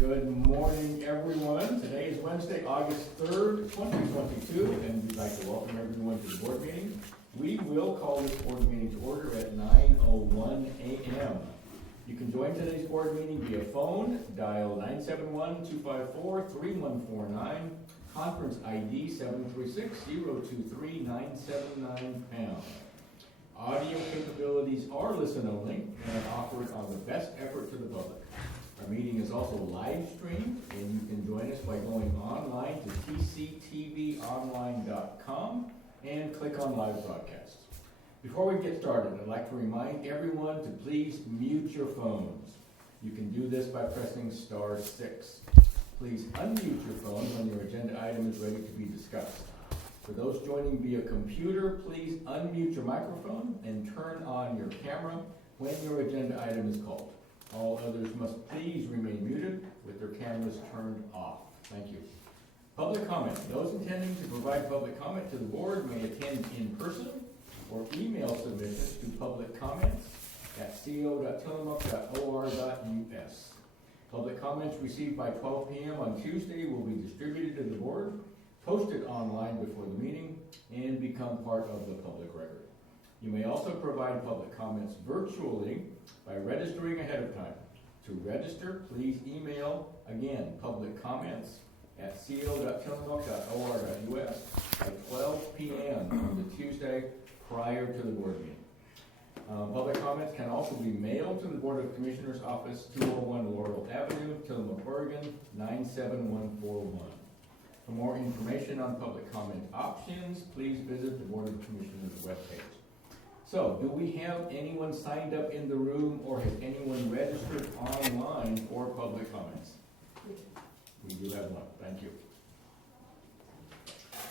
Good morning, everyone. Today is Wednesday, August 3rd, 2022, and we'd like to welcome everyone to the board meeting. We will call this board meeting to order at 9:01 a.m. You can join today's board meeting via phone, dial 971-254-3149, conference ID 736-023-979#. Audio capabilities are listen only and offered on the best effort to the public. Our meeting is also live streamed, and you can join us by going online to tctvonline.com and click on live broadcasts. Before we get started, I'd like to remind everyone to please mute your phones. You can do this by pressing *6. Please unmute your phone when your agenda item is ready to be discussed. For those joining via computer, please unmute your microphone and turn on your camera when your agenda item is called. All others must please remain muted with their cameras turned off. Thank you. Public comment. Those intending to provide public comment to the board may attend in person or email submissions to publiccomments@co.tillamook.or.us. Public comments received by 12 p.m. on Tuesday will be distributed to the board, posted online before the meeting, and become part of the public record. You may also provide public comments virtually by registering ahead of time. To register, please email, again, publiccomments@co.tillamook.or.us by 12 p.m. on the Tuesday prior to the board meeting. Public comments can also be mailed to the Board of Commissioners Office, 201 Laurel Avenue, Tillamook, Oregon, 97141. For more information on public comment options, please visit the Board of Commissioners webpage. So, do we have anyone signed up in the room, or has anyone registered online for public comments? We do have one. Thank you.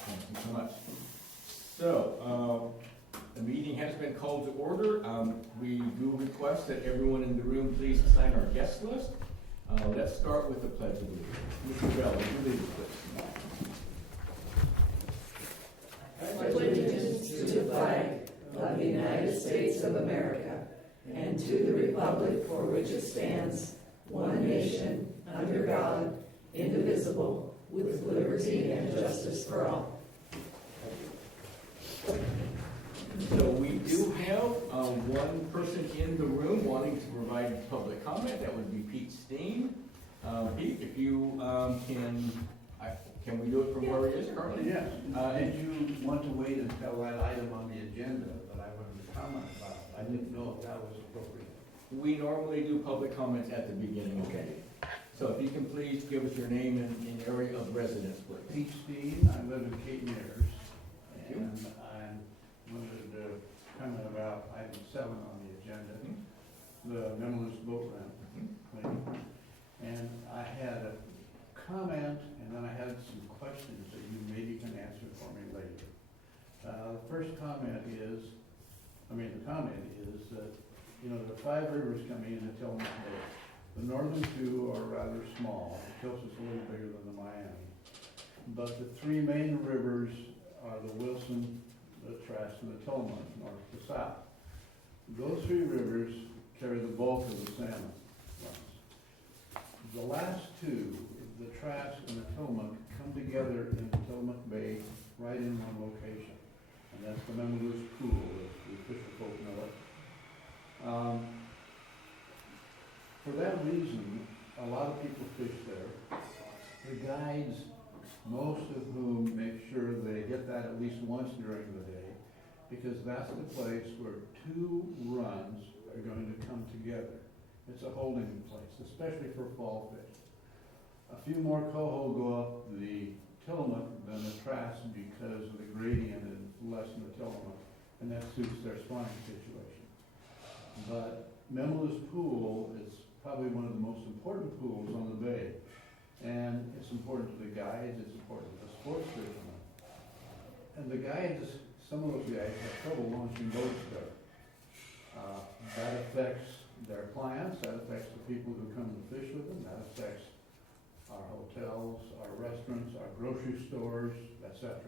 Thank you so much. So, the meeting has been called to order. We do request that everyone in the room please sign our guest list. Let's start with the Pledge of Allegiance. Mr. Bell, would you lead us, please? I pledge allegiance to the flag of the United States of America and to the republic for which it stands, one nation, under God, indivisible, with liberty and justice for all. So we do have one person in the room wanting to provide public comment. That would be Pete Steen. Pete, if you can we do it from where he is currently? Yes. Did you want to wait until that item on the agenda that I wanted to comment about? I didn't know if that was appropriate. We normally do public comments at the beginning of the meeting. So if you can please give us your name and area of residence, please. Pete Steen, I live in Cape Mears, and I wanted to comment about item 7 on the agenda, the Memphis boat ramp cleaning. And I had a comment, and then I had some questions that you maybe can answer for me later. The first comment is that, the 5 rivers coming into Tillamook Bay. The northern 2 are rather small. The Kills is a little bigger than the Miami. But the 3 main rivers are the Wilson, the Trask, and the Tillamook, north to south. Those 3 rivers carry the bulk of the salmon runs. The last 2, the Trask and the Tillamook, come together in Tillamook Bay right in one location. And that's the Memaloose Pool, as the official folk know it. For that reason, a lot of people fish there. The guides, most of whom make sure they hit that at least once during the day, because that's the place where 2 runs are going to come together. It's a holding place, especially for fall fish. A few more coho go up the Tillamook than the Trask because of the gradient is less in the Tillamook, and that suits their spawning situation. But Memaloose Pool is probably one of the most important pools on the bay, and it's important to the guides, it's important to the sports fishermen. And the guides, some of those guides have trouble launching boats there. That affects their clients, that affects the people who come to fish with them, that affects our hotels, our restaurants, our grocery stores, etc.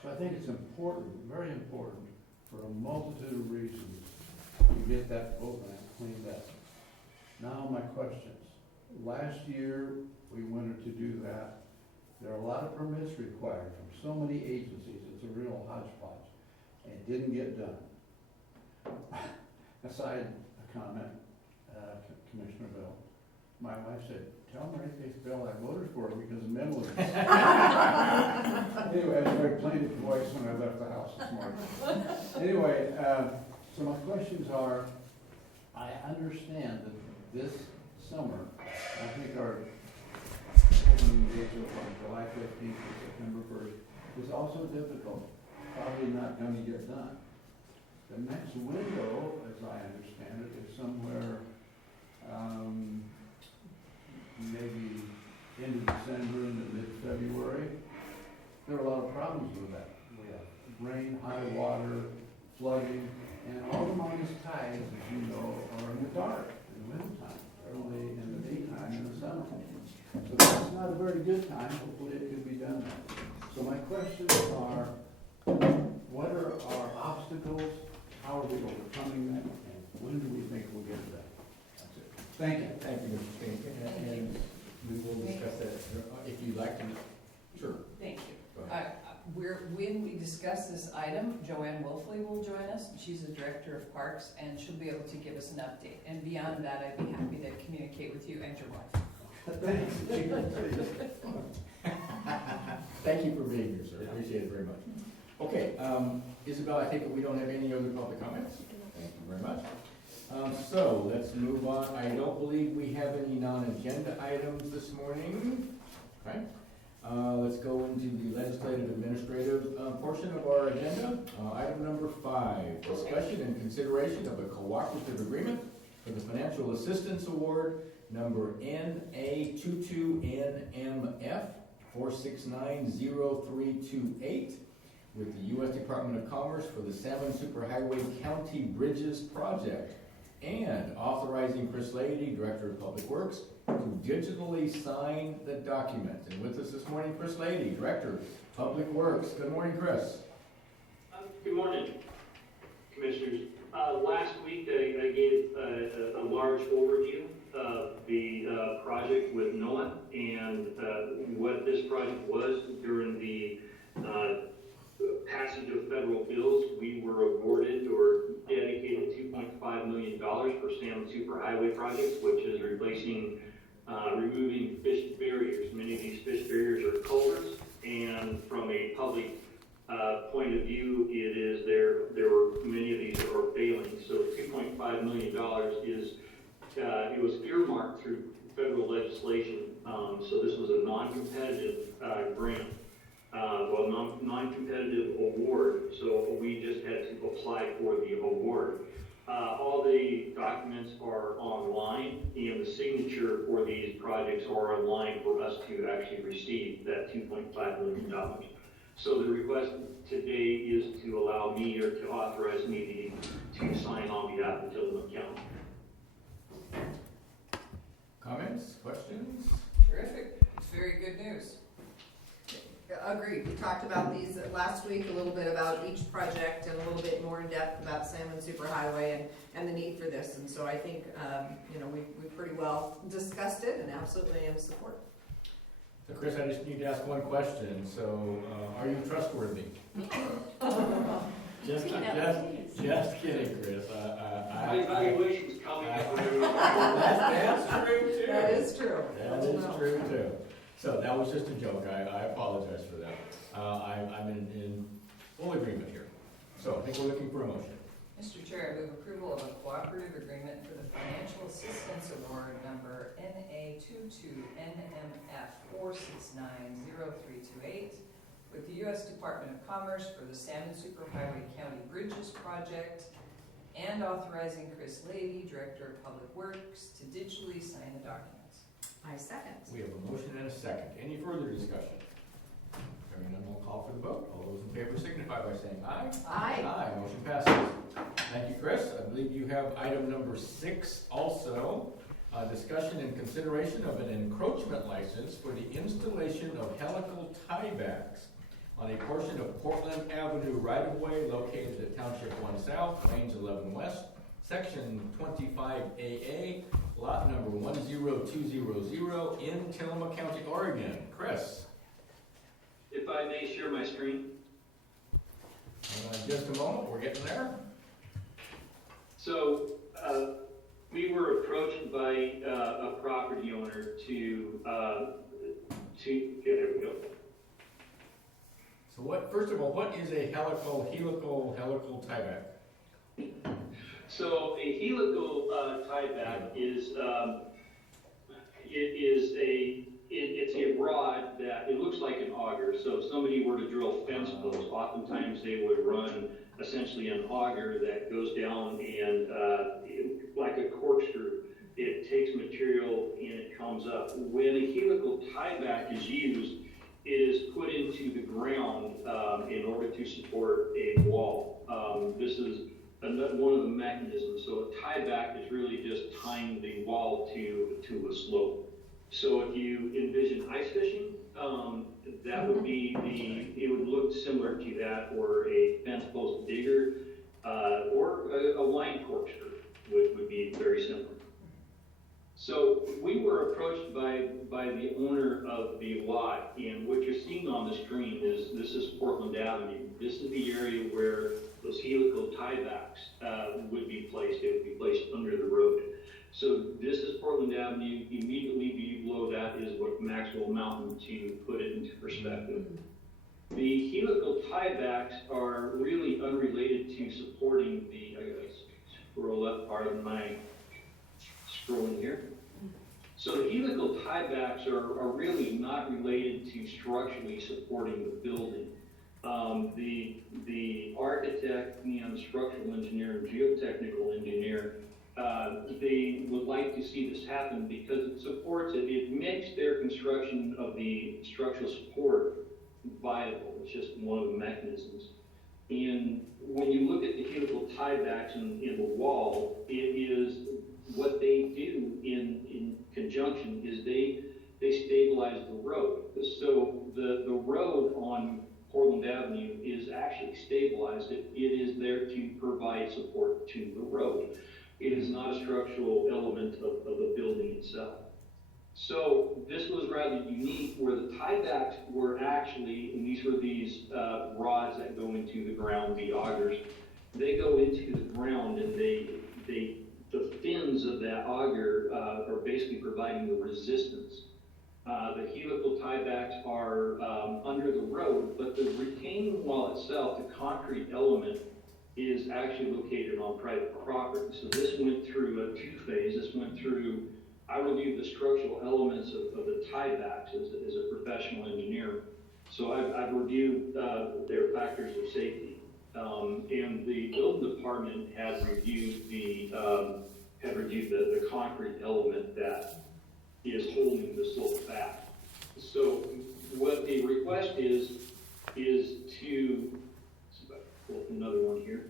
So I think it's important, very important, for a multitude of reasons to get that boat ramp cleaned up. Now my questions. Last year, we wanted to do that. There are a lot of permits required from so many agencies, it's a real hodgepodge, and it didn't get done. Aside a comment, Commissioner Bill, my wife said, tell Mary Faith Bell I voted for her because of memos. Anyway, I had a very plaintive voice when I left the house this morning. Anyway, so my questions are, I understand that this summer, I think our opening dates are from July 15th to September 1st, is also difficult, probably not going to get done. The next window, as I understand it, is somewhere maybe end of December into mid-February. There are a lot of problems with that. We have rain, high water, flooding, and all the minus tides, as you know, are in the dark in the wintertime, early in the daytime in the summer. So that's not a very good time. Hopefully it can be done then. So my questions are, what are our obstacles? How are we overcoming them? And when do we think we'll get to that? That's it. Thank you. Thank you, Mr. King. And we will discuss that if you'd like to. Sure. Thank you. Go ahead. When we discuss this item, Joanne Wolfley will join us. She's the Director of Parks, and she'll be able to give us an update. And beyond that, I'd be happy to communicate with you and your wife. Thanks. Thank you for being here, sir. Appreciate it very much. Okay, Isabel, I think we don't have any other public comments. Thank you very much. So let's move on. I don't believe we have any non-agenda items this morning. Okay. Let's go into the legislative administrative portion of our agenda. Item number 5, discussion and consideration of a cooperative agreement for the Financial Assistance Award number NA22NMF 4690328 with the U.S. Department of Commerce for the Salmon Superhighway County Bridges Project, and authorizing Chris Lady, Director of Public Works, to digitally sign the document. And with us this morning, Chris Lady, Director of Public Works. Good morning, Chris. Good morning, Commissioners. Last week I gave a large overview of the project with NOAA and what this project was during the passage of federal bills. We were awarded or dedicated $2.5 million for Salmon Superhighway projects, which is replacing, removing fish barriers. Many of these fish barriers are culverts, and from a public point of view, it is there were many of these are failing. So $2.5 million is it was earmarked through federal legislation. So this was a non-competitive grant. Non-competitive award, so we just had to apply for the award. All the documents are online, and the signature for these projects are online for us to actually receive that $2.5 million. So the request today is to allow me or to authorize me to sign on behalf of Tillamook County. Comments, questions? Terrific. It's very good news. Agreed. We talked about these last week, a little bit about each project and a little bit more in depth about Salmon Superhighway and the need for this. And so I think, we pretty well discussed it and absolutely am in support. So Chris, I just need to ask one question. So are you trustworthy? Just kidding, Chris. My evaluation's coming up. That's true too. That is true. That is true too. So that was just a joke. I apologize for that. I'm in full agreement here. So I think we're looking for a motion. Mr. Chair, I move approval of a cooperative agreement for the Financial Assistance Award number NA22NMF 4690328 with the U.S. Department of Commerce for the Salmon Superhighway County Bridges Project, and authorizing Chris Lady, Director of Public Works, to digitally sign the documents. I second. We have a motion and a second. Any further discussion? Hearing none, we'll call for the vote. All those in favor signify by saying aye. Aye. Aye, motion passes. Thank you, Chris. I believe you have item number 6 also. Discussion and consideration of an encroachment license for the installation of helical tiebacks on a portion of Portland Avenue right-of-way located at Township 1 South, Range 11 West, Section 25AA, Lot number 10 10200 in Tillamook County, Oregon. Chris? If I may share my screen. Just a moment, we're getting there. So, we were approached by a property owner there we go. So first of all, what is a helical tieback? So a helical tieback is it's a rod that it looks like an auger. So if somebody were to drill fence posts, oftentimes they would run essentially an auger that goes down and like a corkscrew. It takes material and it comes up. When a helical tieback is used, it is put into the ground in order to support a wall. This is one of the mechanisms. So a tieback is really just tying the wall to a slope. So if you envision ice fishing, that would be it would look similar to that, or a fence post digger, or a line corkscrew would be very similar. So we were approached by the owner of the lot, and what you're seeing on the screen this is Portland Avenue. This is the area where those helical tiebacks would be placed. They would be placed under the road. So this is Portland Avenue. Immediately below that is what Maxwell Mountain, to put it into perspective. The helical tiebacks are really unrelated to supporting the, I gotta scroll up part of my scrolling here. So the helical tiebacks are really not related to structurally supporting the building. The architect and structural engineer and geotechnical engineer, they would like to see this happen because it supports it. It makes their construction of the structural support viable. It's just one of the mechanisms. And when you look at the helical tiebacks in the wall, it is what they do in conjunction is they stabilize the road. So the road on Portland Avenue is actually stabilized. It is there to provide support to the road. It is not a structural element of the building itself. So this was rather unique, where the tiebacks were actually, and these were these rods that go into the ground, the augers. They go into the ground, and the fins of that auger are basically providing the resistance. The helical tiebacks are under the road, but the retaining wall itself, the concrete element, is actually located on private property. So this went through a two-phase. This went through, I reviewed the structural elements of the tiebacks as a professional engineer. So I've reviewed their factors of safety. And the building department had reviewed the concrete element that is holding the slope back. So what the request is to, pull up another one here.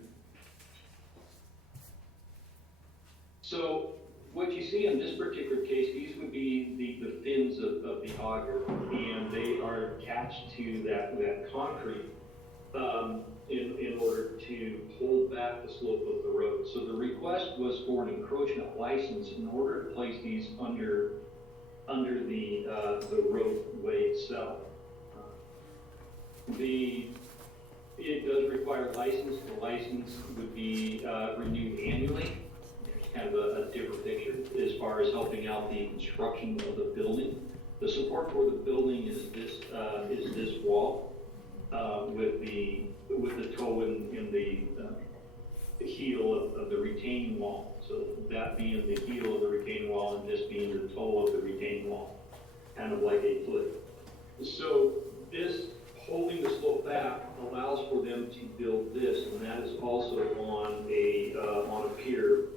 So what you see in this particular case, these would be the fins of the auger, and they are attached to that concrete in order to hold back the slope of the road. So the request was for an encroachment license in order to place these under the roadway itself. It does require license. The license would be renewed annually. There's kind of a different picture as far as helping out the construction of the building. The support for the building is this wall with the toe and the heel of the retaining wall. So that being the heel of the retaining wall and this being the toe of the retaining wall, kind of like a foot. So this holding the slope back allows for them to build this, and that is also on a pier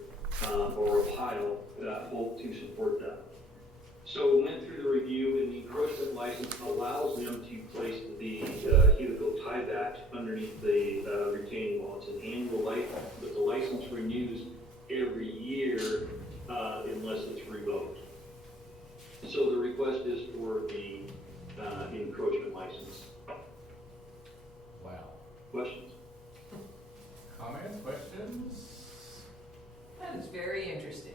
or a pile to support that. So we went through the review, and the encroachment license allows them to place the helical tiebacks underneath the retaining wall. It's an annual license, but the license renews every year unless it's revoked. So the request is for the encroachment license. Wow. Questions? Comments, questions? That is very interesting.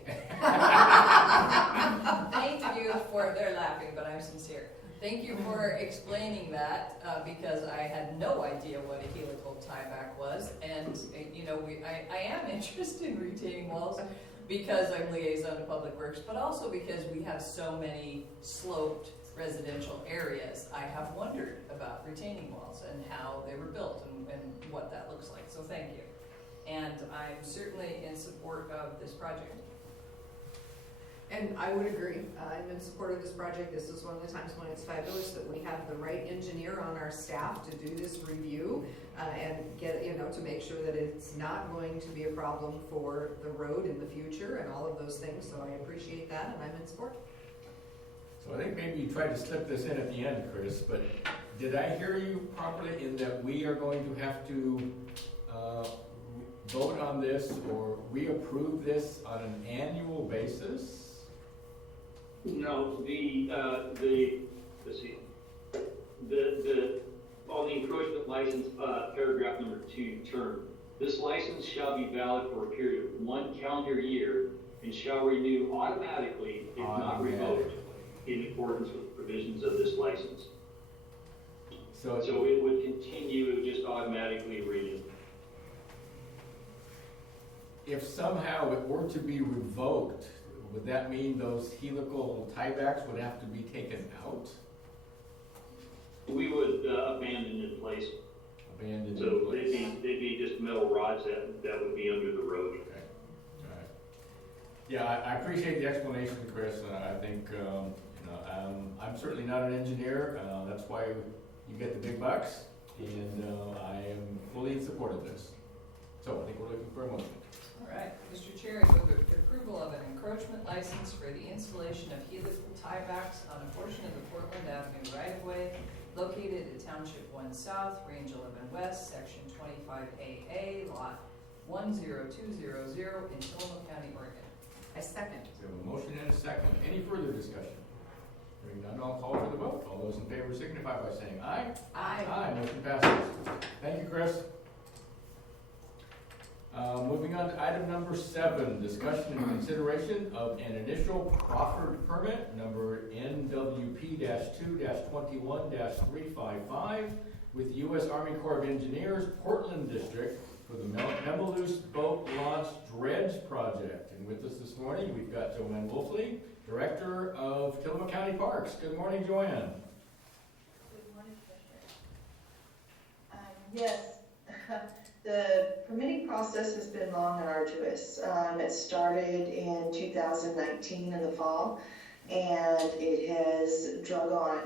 Thank you for explaining that, because I had no idea what a helical tieback was. And, you know, I am interested in retaining walls because I'm liaison to Public Works, but also because we have so many sloped residential areas. I have wondered about retaining walls and how they were built and what that looks like. So thank you. And I'm certainly in support of this project. And I would agree. I'm in support of this project. This is one of the times when it's fabulous that we have the right engineer on our staff to do this review and get, you know, to make sure that it's not going to be a problem for the road in the future and all of those things. So I appreciate that, and I'm in support. So I think maybe you tried to slip this in at the end, Chris, but did I hear you properly in that we are going to have to vote on this or reapprove this on an annual basis? No, let's see, on the encroachment license, paragraph number 2, term. This license shall be valid for a period of 1 calendar year and shall renew automatically if not revoked in accordance with the provisions of this license. So it would continue, it would just automatically renew. if somehow it were to be revoked, would that mean those helical tiebacks would have to be taken out? We would abandon in place. Abandoned So in place? they'd be just metal rods that would be under the road. Okay, all right. Yeah, I appreciate the explanation, Chris. I think, you know, I'm certainly not an engineer. That's why you get the big bucks, and I am fully in support of this. So I think we're looking for a motion. All right, Mr. Chair, I move the approval of an encroachment license for the installation of helical tiebacks on a portion of the Portland Avenue right-of-way located at Township 1 South, Range 11 West, Section 25AA, Lot 10200 in Tillamook County, Oregon. I second. We have a motion and a second. Any further discussion? Hearing none, I'll call for the vote. All those in favor signify by saying aye. Aye. Aye, motion passes. Thank you, Chris. Moving on to item number 7, discussion and consideration of an initial proffered permit, number NWP-2-21-355, with U.S. Army Corps of Engineers, Portland District, for the Memaloose Boat Launch Dredge Project. And with us this morning, we've got Joanne Wolfley, Director of Tillamook County Parks. Good morning, Joanne. Good morning, Commissioner. Yes, the permitting process has been long and arduous. It started in 2019 in the fall, and it has drug on.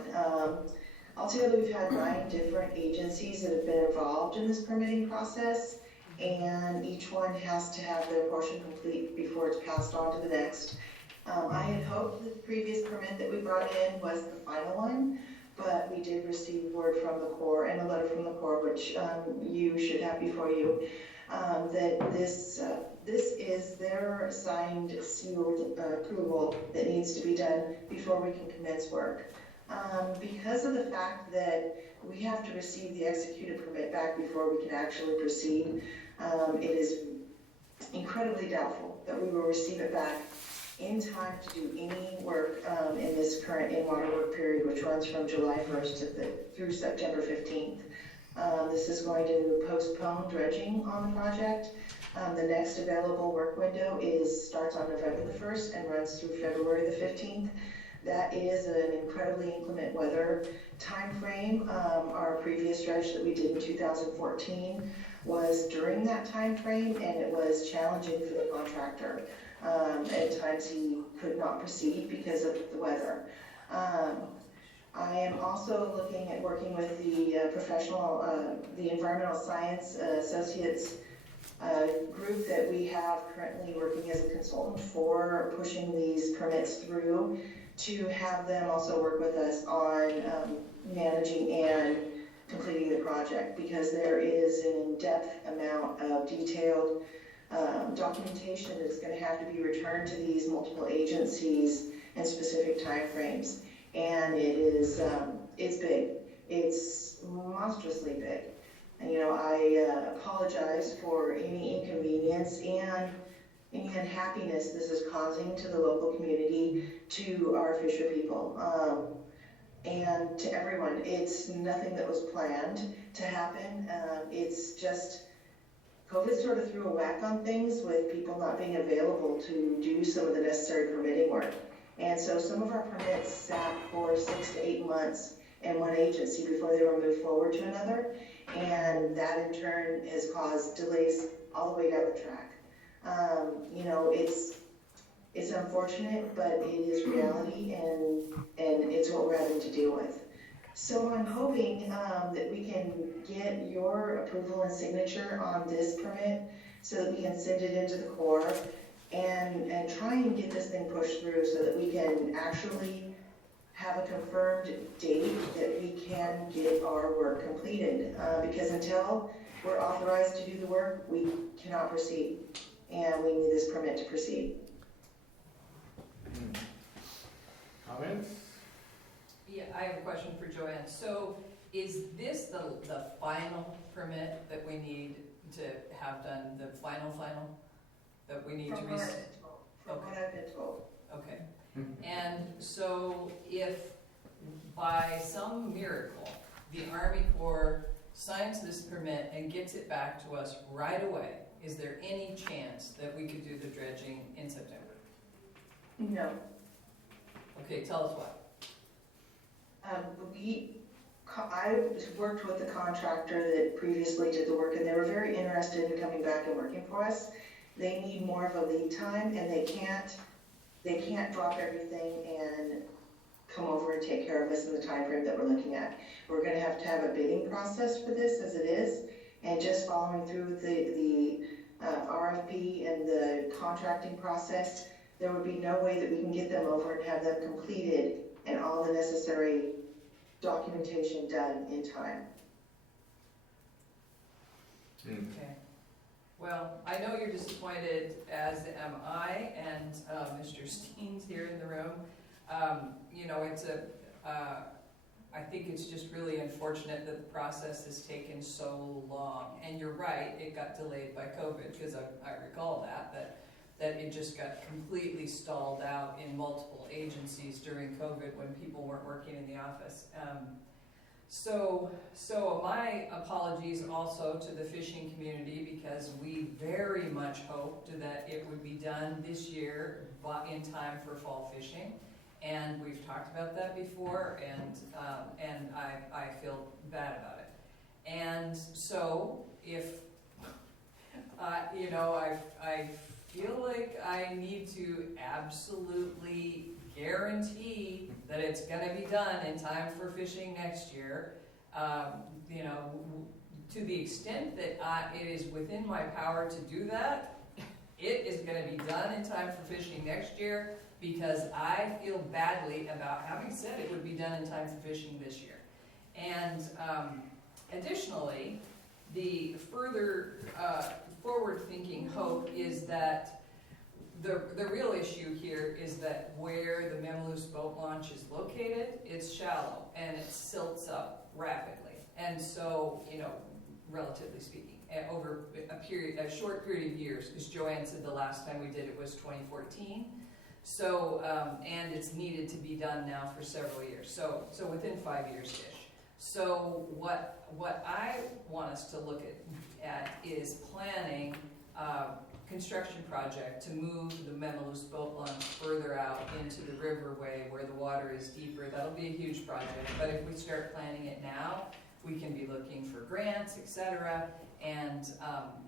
Altogether, we've had 9 different agencies that have been involved in this permitting process, and each one has to have their portion complete before it's passed on to the next. I had hoped that the previous permit that we brought in was the final one, but we did receive word from the Corps and a letter from the Corps, which you should have before you, that this is their signed, sealed approval that needs to be done before we can commence work. Because of the fact that we have to receive the executed permit back before we can actually proceed, it is incredibly doubtful that we will receive it back in time to do any work in this current in-water work period, which runs from July 1st through September 15th. This is going to postpone dredging on the project. The next available work window starts on November the 1st and runs through February the 15th. That is an incredibly inclement weather time frame. Our previous dredge that we did in 2014 was during that time frame, and it was challenging for the contractor. At times he could not proceed because of the weather. I am also looking at working with the the Environmental Science Associates group that we have currently working as a consultant for pushing these permits through, to have them also work with us on managing and completing the project, because there is an in-depth amount of detailed documentation that's going to have to be returned to these multiple agencies in specific timeframes. And it is, it's big. It's monstrously big. And, you know, I apologize for any inconvenience and any unhappiness this is causing to the local community, to our fisher people. And to everyone, it's nothing that was planned to happen. It's just COVID sort of threw a whack on things with people not being available to do some of the necessary permitting work. And so some of our permits sat for 6 to 8 months in one agency before they were moved forward to another. And that in turn has caused delays all the way down the track. You know, it's unfortunate, but it is reality, and it's what we're having to deal with. So I'm hoping that we can get your approval and signature on this permit so that we can send it into the Corps and try and get this thing pushed through so that we can actually have a confirmed date that we can get our work completed. Because until we're authorized to do the work, we cannot proceed, and we need this permit to proceed. Comments? Yeah, I have a question for Joanne. So is this the final permit that we need to have done, the final that we need to From what I've been told. Okay. And so if by some miracle, the Army Corps signs this permit and gets it back to us right away, is there any chance that we could do the dredging in September? No. Okay, tell us why. I worked with the contractor that previously did the work, and they were very interested in coming back and working for us. They need more of a lead time, and they can't drop everything and come over and take care of us in the time frame that we're looking at. We're gonna have to have a bidding process for this as it is, and just following through with the RFP and the contracting process, there would be no way that we can get them over and have them completed and all the necessary documentation done in time. Okay. Well, I know you're disappointed, as am I, and Mr. Steen's here in the room. You know, I think it's just really unfortunate that the process has taken so long. And you're right, it got delayed by COVID, because I recall that it just got completely stalled out in multiple agencies during COVID when people weren't working in the office. So my apologies also to the fishing community, because we very much hoped that it would be done this year in time for fall fishing. And we've talked about that before, and I feel bad about it. And so if, you know, I feel like I need to absolutely guarantee that it's gonna be done in time for fishing next year. You know, to the extent that it is within my power to do that, it is gonna be done in time for fishing next year, because I feel badly about having said it would be done in time for fishing this year. And additionally, the further forward-thinking hope is that the real issue here is that where the Memaloose boat launch is located, it's shallow and it silts up rapidly. And so, you know, relatively speaking, over a short period of years, because Joanne said the last time we did it was 2014. So, and it's needed to be done now for several years. So within 5 years-ish. So what I want us to look at is planning construction project to move the Memaloose boat launch further out into the riverway where the water is deeper. That'll be a huge project, but if we start planning it now, we can be looking for grants, etc. And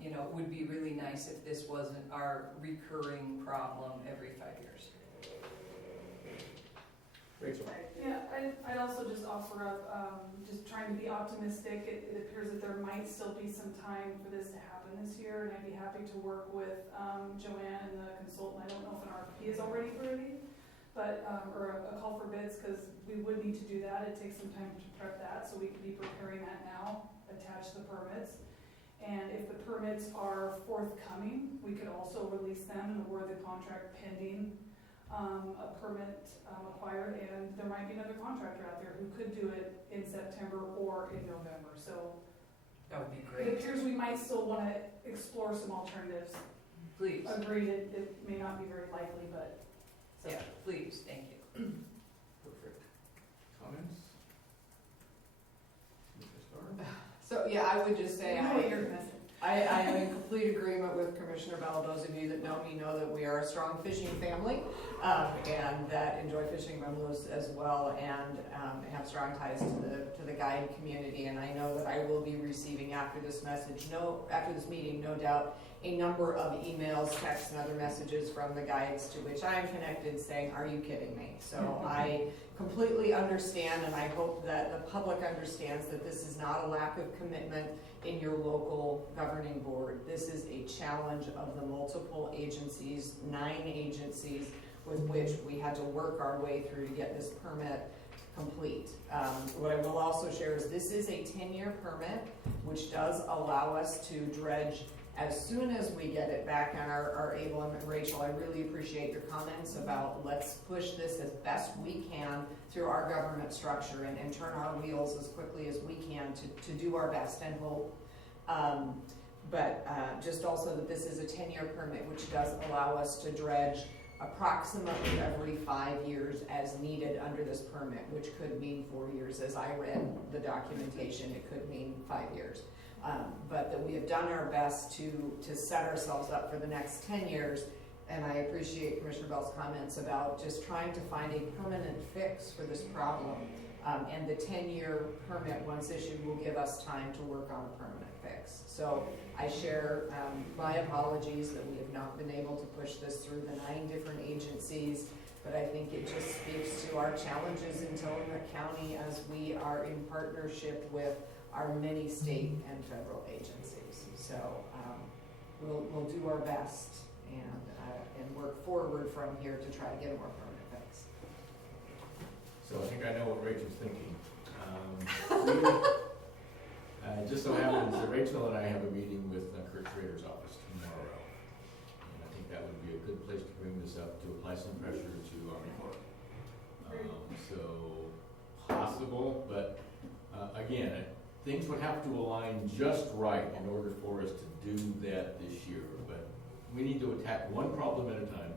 you know, it would be really nice if this wasn't our recurring problem every 5 years. Rachel? Yeah, I'd also just offer up, just trying to be optimistic. It appears that there might still be some time for this to happen this year, and I'd be happy to work with Joanne and the consultant. I don't know if an RFP is already ready, but or a call for bids, because we would need to do that. It takes some time to prep that, so we could be preparing that now, attach the permits. And if the permits are forthcoming, we could also release them and award the contract pending a permit acquired, and there might be another contractor out there who could do it in September or in November. So That would be it great. appears we might still want to explore some alternatives. Please. Agreed, it may not be very likely, but so. Yeah, please, thank you. Perfect. Comments? So, yeah, I would just say, I know what you're gonna say. I am in complete agreement with Commissioner Bell. Those of you that know me know that we are a strong fishing family, and that enjoy fishing Rumlows as well, and have strong ties to the guide community. And I know that I will be receiving after this meeting, no doubt, a number of emails, texts, and other messages from the guides to which I am connected saying, "Are you kidding me?" So I completely understand, and I hope that the public understands that this is not a lack of commitment in your local governing board. This is a challenge of the multiple agencies, 9 agencies with which we had to work our way through to get this permit complete. What I will also share is this is a 10-year permit, which does allow us to dredge as soon as we get it back and are able. And Rachel, I really appreciate your comments about let's push this as best we can through our government structure and turn our wheels as quickly as we can to do our best and hope. But just also that this is a 10-year permit, which does allow us to dredge approximately every 5 years as needed under this permit, which could mean 4 years. As I read the documentation, it could mean 5 years. But that we have done our best to set ourselves up for the next 10 years. And I appreciate Commissioner Bell's comments about just trying to find a permanent fix for this problem. And the 10-year permit, once issued, will give us time to work on a permanent fix. So I share my apologies that we have not been able to push this through the 9 different agencies, but I think it just speaks to our challenges in Tillamook County as we are in partnership with our many state and federal agencies. So we'll do our best and work forward from here to try to get a more permanent fix. So I think I know what Rachel's thinking. Just so happens that Rachel and I have a meeting with Kurt Schrader's office tomorrow. And I think that would be a good place to bring this up, to apply some pressure to Army Corps. So possible, but again, things would have to align just right in order for us to do that this year. But we need to attack one problem at a time.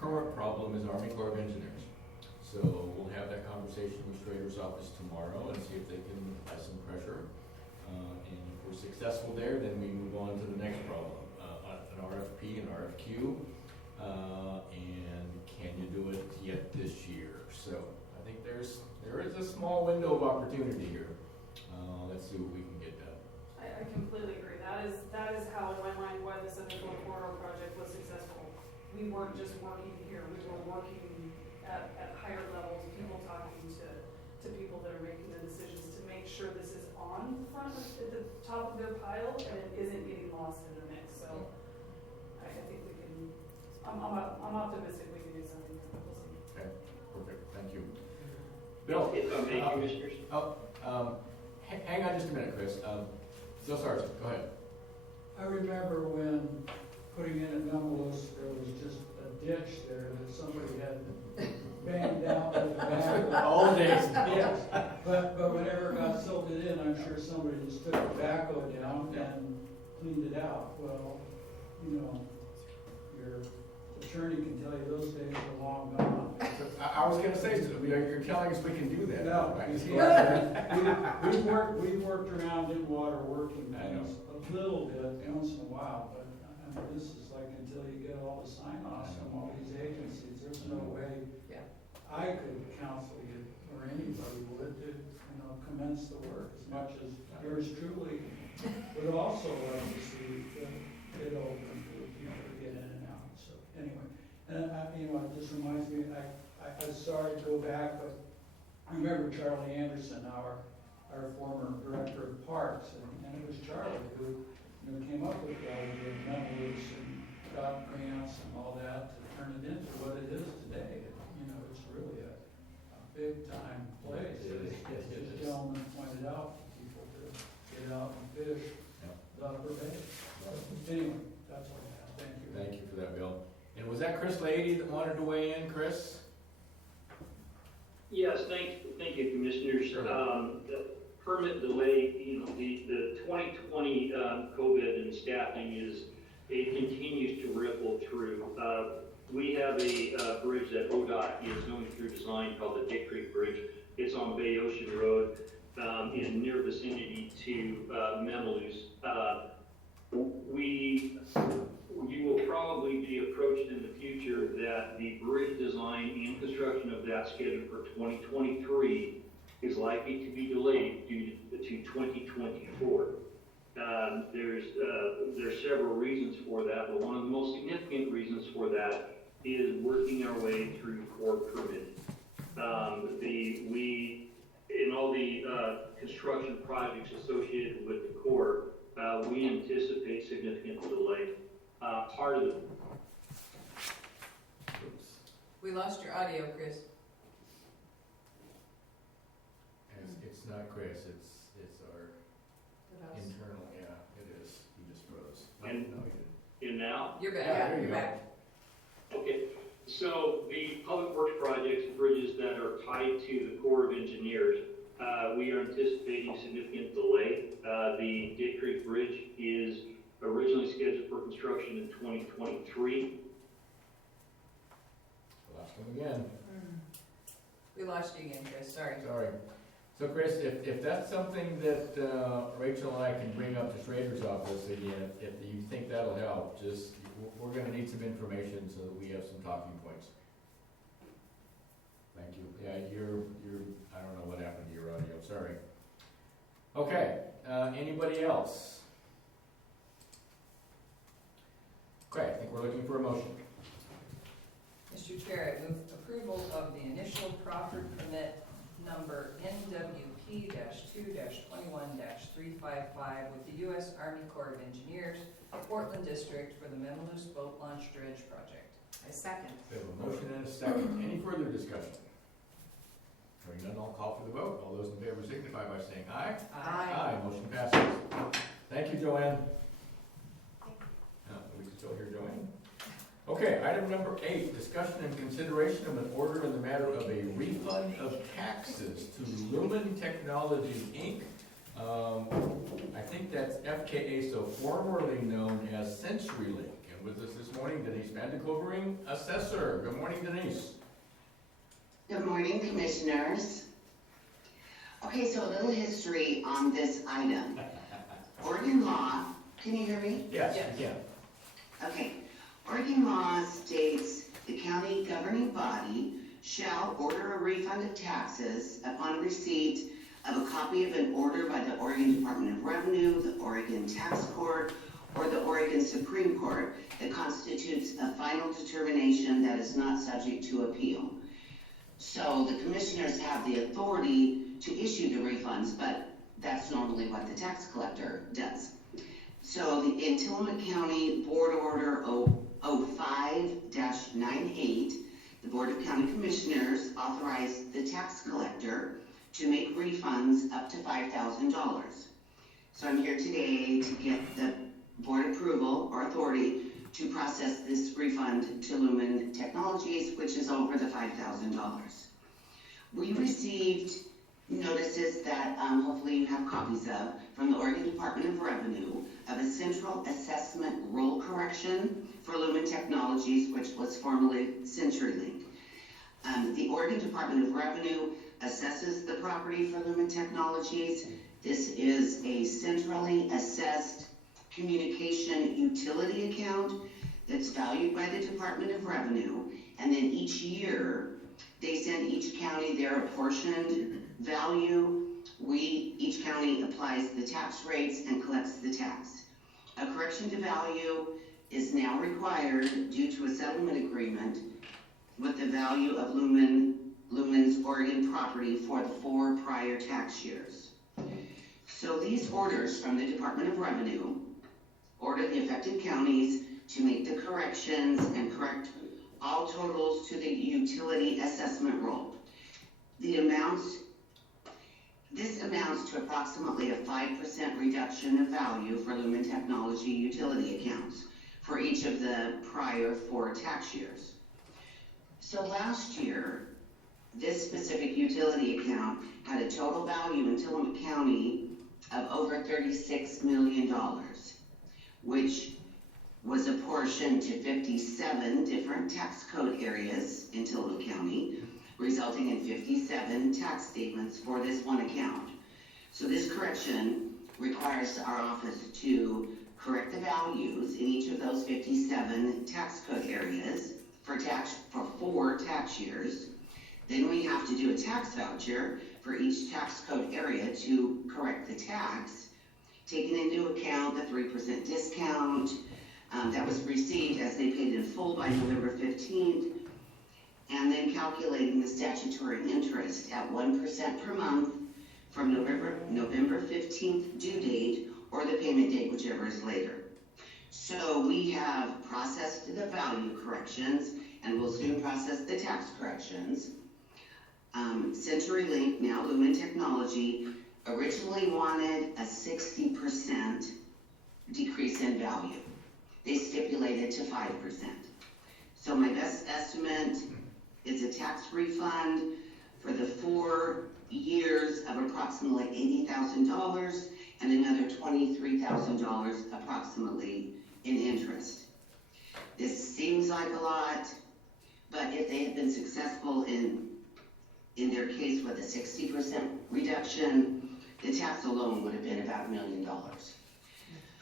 Current problem is Army Corps of Engineers. So we'll have that conversation with Schrader's office tomorrow and see if they can apply some pressure. And if we're successful there, then we move on to the next problem, an RFP and RFQ. And can you do it yet this year? So I think there is a small window of opportunity here. Let's see what we can get done. I completely agree. That is how, in my mind, why the Southern Florida Corridor project was successful. We weren't just working here, we were working at higher levels, people talking to people that are making the decisions to make sure this is on the front, at the top of their pile, and it isn't getting lost in the mix. So I think we can, I'm optimistic we can do something. We'll see. Okay, perfect, thank you. Bill? If I may, Commissioners? Hang on just a minute, Chris. Phil Sargent, go ahead. I remember when putting in at Numbelos, there was just a ditch there that somebody had banged down with a back. All the days. Yes, but whenever it got silted in, I'm sure somebody just took the backhoe down and cleaned it out. Well, you know, your attorney can tell you those days are long gone. I was gonna say, you're telling us we can do that. No, I just- we've worked around in water working I know. things a little bit once in a while, but I mean, this is like until you get all the sign-offs from all these agencies, there's no way Yeah. I could counsel you, or anybody would, to, commence the work as much as yours truly would also like to see it open for people to get in and out, so anyway. And it just reminds me, I'm sorry to go back, but I remember Charlie Anderson, our former director of parks, and it was Charlie who, came up with the idea of Numbelos and got grants and all that to turn it into what it is today. It's really a big time place. As the gentleman pointed out, for people to get out and fish the Upper Bay. Anyway, that's all I have. Thank you. Thank you for that, Bill. And was that Chris Lady that wanted to weigh in, Chris? Yes, thank you, Commissioners. Sure. The permit delay, the 2020 COVID and staffing it continues to ripple through. We have a bridge that ODOT is going through design called the Dick Creek Bridge. It's on Bay Ocean Road. in near vicinity to Memaloose. You will probably be approached in the future that the bridge design and construction of that scheduled for 2023 is likely to be delayed due to 2024. There's several reasons for that, but one of the most significant reasons for that is working our way through Corps permitting. In all the construction projects associated with the Corps, we anticipate significant delay. Part of the We lost your audio, Chris. It's not Chris, it's our internal, yeah, it is. He just froze. And- No, he didn't. in now. You're back. Yeah, there you You're go. back. Okay, so the public works projects, bridges that are tied to the Corps of Engineers, we are anticipating significant delay. The Dick Creek Bridge is originally scheduled for construction in 2023. Lost him again. We lost you again, Chris, sorry. Sorry. So Chris, if that's something that Rachel and I can bring up to Schrader's office again, if you think that'll help, just, we're gonna need some information so that we have some talking points. Thank you. Yeah, you're, I don't know what happened to your audio, sorry. Okay, anybody else? Okay, I think we're looking for a motion. Mr. Chair, I move approval of the initial proffered permit number NWP-2-21-355 with the U.S. Army Corps of Engineers, Portland District for the Memaloose Boat Launch Dredge Project. I second. We have a motion and a second. Any further discussion? Hearing none, I'll call for the vote. All those in favor signify by saying aye. Aye. Motion passes. Thank you, Joanne. We can still hear Joanne. Okay, item number 8, discussion and consideration of an order in the matter of a refund of taxes to Lumen Technologies, Inc. I think that's FKA, so formerly known as CenturyLink. And with us this morning, Denise Vandeklovering, Assessor. Good morning, Denise. Good morning, Commissioners. Okay, so a little history on this item. Oregon law, can you hear me? Yes, Yes. you can. Okay. Oregon law states the county governing body shall order a refund of taxes upon receipt of a copy of an order by the Oregon Department of Revenue, the Oregon Tax Court, or the Oregon Supreme Court that constitutes a final determination that is not subject to appeal. So the commissioners have the authority to issue the refunds, but that's normally what the tax collector does. So in Tillamook County Board Order 05-98, the Board of County Commissioners authorized the tax collector to make refunds up to $5,000. So I'm here today to get the board approval or authority to process this refund to Lumen Technologies, which is over the $5,000. We received notices that hopefully you have copies of from the Oregon Department of Revenue of a central assessment roll correction for Lumen Technologies, which was formerly CenturyLink. The Oregon Department of Revenue assesses the property for Lumen Technologies. This is a centrally assessed communication utility account that's valued by the Department of Revenue, and then each year they send each county their apportioned value. Each county applies the tax rates and collects the tax. A correction to value is now required due to a settlement agreement with the value of Lumen's Oregon property for the 4 prior tax years. So these orders from the Department of Revenue order the affected counties to make the corrections and correct all totals to the utility assessment roll. This amounts to approximately a 5% reduction of value for Lumen Technology utility accounts for each of the prior 4 tax years. So last year, this specific utility account had a total value in Tillamook County of over $36 million, which was apportioned to 57 different tax code areas in Tillamook County, resulting in 57 tax statements for this one account. So this correction requires our office to correct the values in each of those 57 tax code areas for 4 tax years. Then we have to do a tax voucher for each tax code area to correct the tax, taking into account the 3% discount that was received as they paid in full by November 15th, and then calculating the statutory interest at 1% per month from November 15th due date or the payment date, whichever is later. So we have processed the value corrections and will soon process the tax corrections. CenturyLink, now Lumen Technology, originally wanted a 60% decrease in value. They stipulated to 5%. So my best estimate is a tax refund for the 4 years of approximately $80,000 and another $23,000 approximately in interest. This seems like a lot, but if they had been successful in their case with a 60% reduction, the tax alone would have been about $1 million.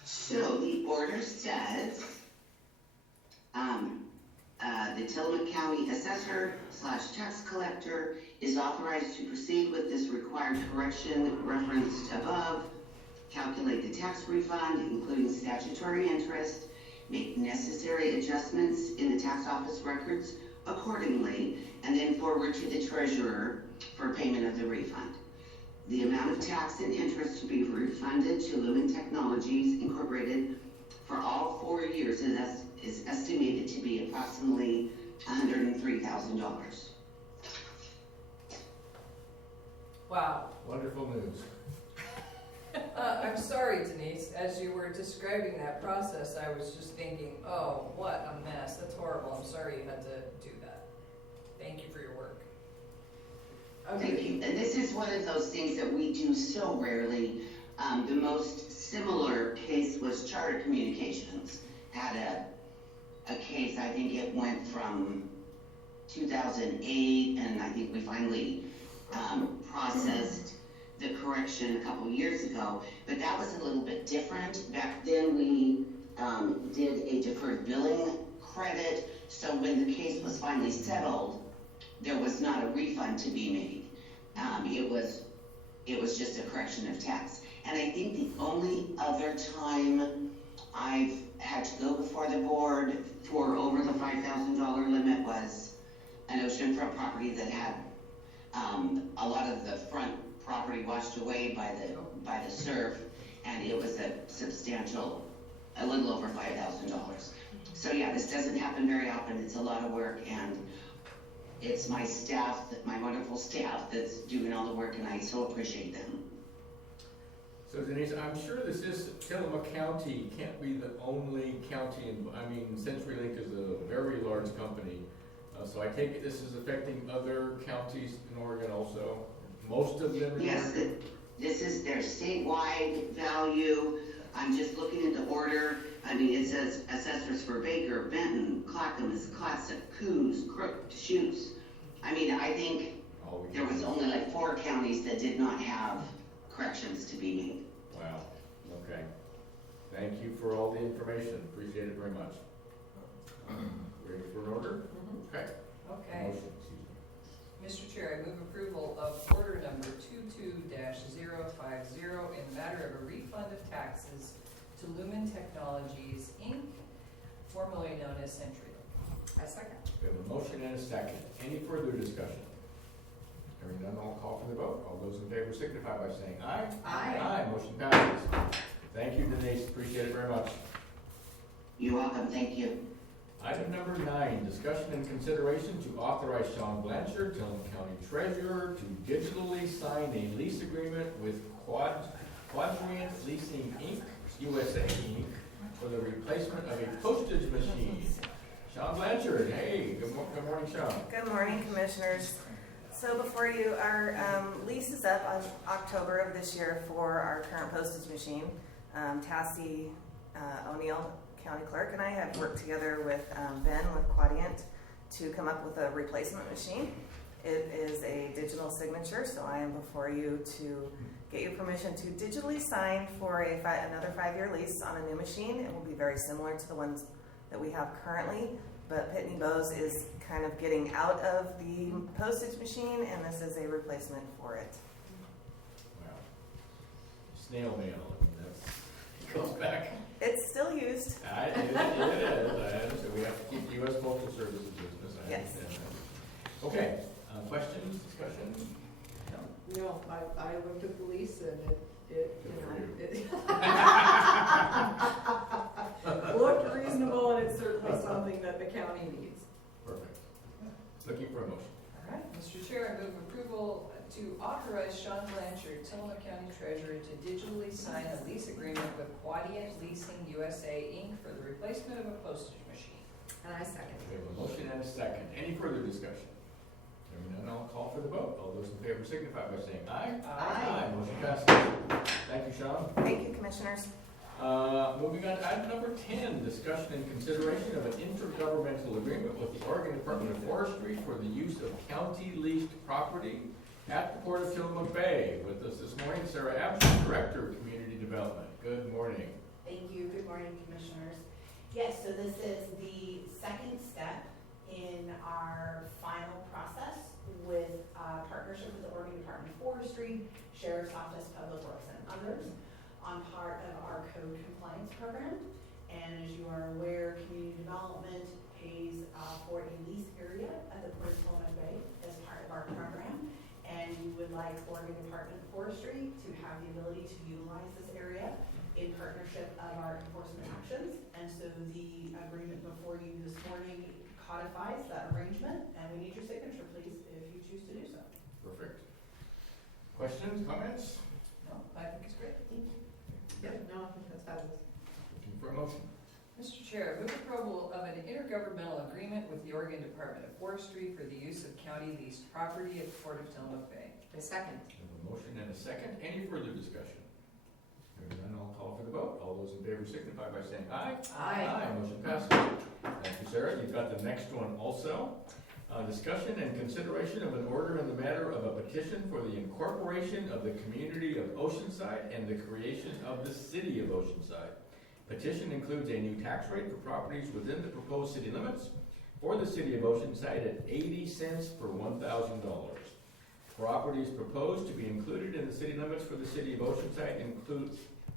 So the order says, the Tillamook County Assessor / Tax Collector is authorized to proceed with this required correction referenced above, calculate the tax refund, including statutory interest, make necessary adjustments in the tax office records accordingly, and then forward to the treasurer for payment of the refund. The amount of tax and interest to be refunded to Lumen Technologies Incorporated for all 4 years is estimated to be approximately $103,000. Wow. Wonderful news. I'm sorry, Denise, as you were describing that process, I was just thinking, oh, what a mess, that's horrible, I'm sorry you had to do that. Thank you for your work. Thank you. And this is one of those things that we do so rarely. The most similar case was Charter Communications. Had a case, I think it went from 2008, and I think we finally processed the correction a couple years ago, but that was a little bit different. Back then we did a deferred billing credit, so when the case was finally settled, there was not a refund to be made. It was just a correction of tax. And I think the only other time I've had to go before the board for over the $5,000 limit was an oceanfront property that had a lot of the front property washed away by the surf, and it was a substantial, a little over $5,000. So yeah, this doesn't happen very often. It's a lot of work, and it's my staff, my wonderful staff, that's doing all the work, and I so appreciate them. So Denise, I'm sure this is, Tillamook County can't be the only county, CenturyLink is a very large company. So I take it this is affecting other counties in Oregon also? Most of them? Yes, this is their statewide value. I'm just looking at the order. It says assessors for Baker, Benton, Clackamas, Classic, Coos, Crook, Deschutes. I think there was only like 4 counties that did not have corrections to be made. Wow, okay. Thank you for all the information, appreciate it very much. Ready for an order? Okay. Okay. Motion, excuse me. Mr. Chair, I move approval of order number 22-050 in the matter of a refund of taxes to Lumen Technologies, Inc., formerly known as CenturyLink. I second. We have a motion and a second. Any further discussion? Hearing none, I'll call for the vote. All those in favor signify by saying aye. Aye. Aye, motion passes. Thank you, Denise, appreciate it very much. You're welcome, thank you. Item number 9, discussion and consideration to authorize Sean Blanchard, Tillamook County Treasurer, to digitally sign a lease agreement with Quadrant Leasing Inc., USA Inc., for the replacement of a postage machine. Sean Blanchard, hey, good morning, Sean. Good morning, Commissioners. So before you, our lease is up on October of this year for our current postage machine. Tassie O'Neill, County Clerk, and I have worked together with Ben with Quadient to come up with a replacement machine. It is a digital signature, so I am before you to get your permission to digitally sign for another 5-year lease on a new machine. It will be very similar to the ones that we have currently, but Pitney Bowes is kind of getting out of the postage machine, and this is a replacement for it. Wow. Snail mail, I mean, it goes back. It's still used. It is, I understand. We have to keep U.S. Postal Service's business, I Yes. understand that. Okay, questions, discussion? No, I looked at the lease and it Good for looked reasonable, and it's certainly something that the county needs. Perfect. Looking for a motion. All right, Mr. Chair, I move approval to authorize Sean Blanchard, Tillamook County Treasurer, to digitally sign a lease agreement with Quadient Leasing USA, Inc. for the replacement of a postage machine. And I second. We have a motion and a second. Any further discussion? Hearing none, I'll call for the vote. All those in favor signify by saying aye. Aye. Motion passes. Thank you, Sean. Thank you, Commissioners. Moving on to item number 10, discussion and consideration of an intergovernmental agreement with the Oregon Department of Forestry for the use of county leased property at the Port of Tillamook Bay. With us this morning, Sarah Absher, Director of Community Development. Good morning. Thank you. Good morning, Commissioners. Yes, so this is the second step in our final process with partnership with the Oregon Department of Forestry, Sheriff's Office, Public Works, and others on part of our code compliance program. And as you are aware, community development pays for a lease area at the Port of Tillamook Bay as part of our program. And we would like Oregon Department of Forestry to have the ability to utilize this area in partnership of our enforcement actions. And so the agreement before you this morning codifies that arrangement, and we need your signature, please, if you choose to do so. Perfect. Questions, comments? No, I think it's great. Thank you. Yep, no, I think that's fabulous. Looking for a motion. Mr. Chair, I move approval of an intergovernmental agreement with the Oregon Department of Forestry for the use of county leased property at the Port of Tillamook Bay. A second. We have a motion and a second. Any further discussion? Hearing none, I'll call for the vote. All those in favor signify by saying aye. Aye. Motion passes. Thank you, Sarah. You've got the next one also. Discussion and consideration of an order in the matter of a petition for the incorporation of the community of Oceanside and the creation of the city of Oceanside. Petition includes a new tax rate for properties within the proposed city limits for the city of Oceanside at 80 cents per $1,000. Properties proposed to be included in the city limits for the city of Oceanside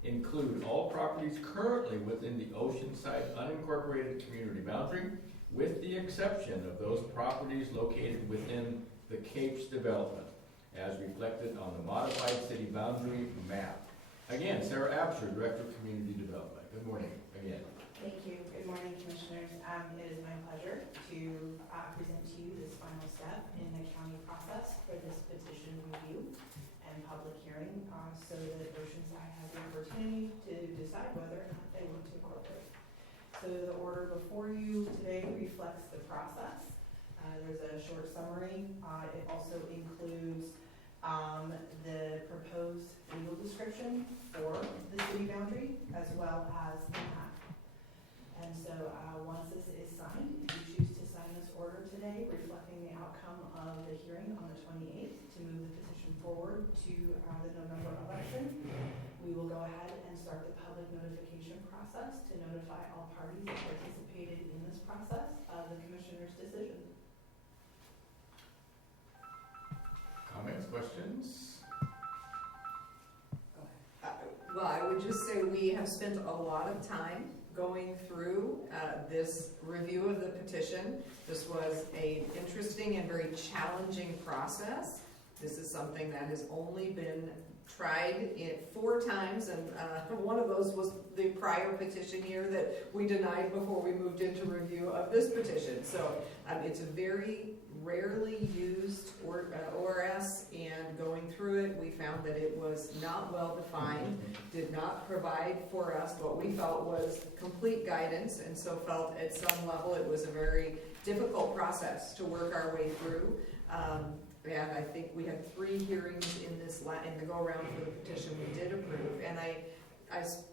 include all properties currently within the Oceanside unincorporated community boundary, with the exception of those properties located within the Capes development, as reflected on the modified city boundary map. Again, Sarah Absher, Director of Community Development. Good morning again. Thank you. Good morning, Commissioners. It is my pleasure to present to you this final step in the county process for this petition review and public hearing, so that Oceanside has the opportunity to decide whether or not they want to incorporate. So the order before you today reflects the process. There's a short summary. It also includes the proposed legal description for the city boundary, as well as the map. And so once this is signed, if you choose to sign this order today, reflecting the outcome of the hearing on the 28th to move the petition forward to the November election, we will go ahead and start the public notification process to notify all parties that participated in this process of the Commissioner's decision. Comments, questions? Well, I would just say we have spent a lot of time going through this review of the petition. This was an interesting and very challenging process. This is something that has only been tried 4 times, and one of those was the prior petition here that we denied before we moved into review of this petition. So it's a very rarely used ORS, and going through it, we found that it was not well defined, did not provide for us what we felt was complete guidance, and so felt at some level it was a very difficult process to work our way through. And I think we had 3 hearings in the go-around for the petition we did approve. And I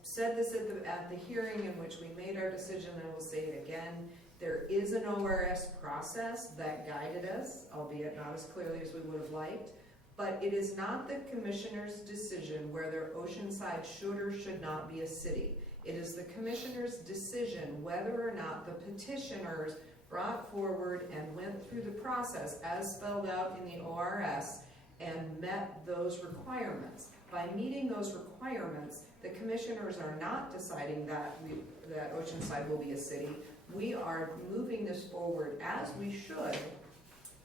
said this at the hearing in which we made our decision, and I will say it again. There is an ORS process that guided us, albeit not as clearly as we would have liked, but it is not the commissioner's decision whether Oceanside should or should not be a city. It is the commissioner's decision whether or not the petitioners brought forward and went through the process as spelled out in the ORS and met those requirements. By meeting those requirements, the commissioners are not deciding that Oceanside will be a city. We are moving this forward as we should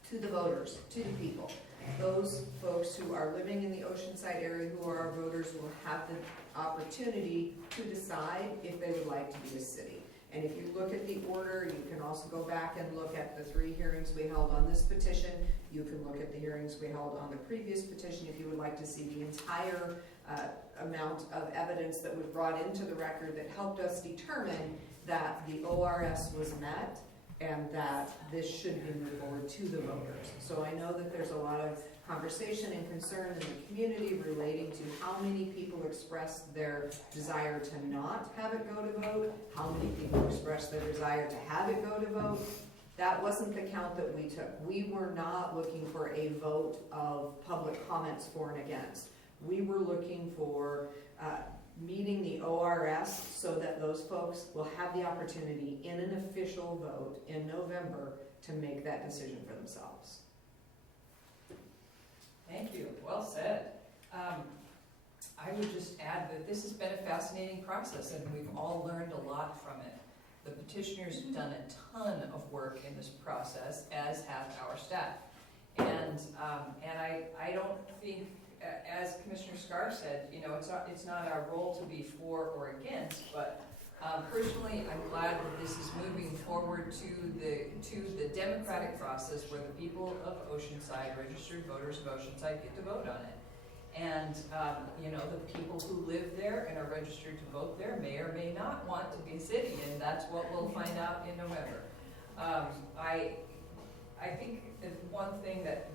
to the voters, to the people. Those folks who are living in the Oceanside area who are our voters will have the opportunity to decide if they would like to be a city. And if you look at the order, you can also go back and look at the 3 hearings we held on this petition. You can look at the hearings we held on the previous petition if you would like to see the entire amount of evidence that was brought into the record that helped us determine that the ORS was met and that this should be moved forward to the voters. So I know that there's a lot of conversation and concern in the community relating to how many people expressed their desire to not have it go to vote, how many people expressed their desire to have it go to vote. That wasn't the count that we took. We were not looking for a vote of public comments for and against. We were looking for meeting the ORS so that those folks will have the opportunity in an official vote in November to make that decision for themselves. Thank you, well said. I would just add that this has been a fascinating process and we've all learned a lot from it. The petitioners have done a ton of work in this process, as have our staff. And I don't think, as Commissioner Scarr said, you know, it's not our role to be for or against, but personally, I'm glad that this is moving forward to the democratic process where the people of Oceanside, registered voters of Oceanside, get to vote on it. And, you know, the people who live there and are registered to vote there may or may not want to be a city, and that's what we'll find out in November. I think that one thing that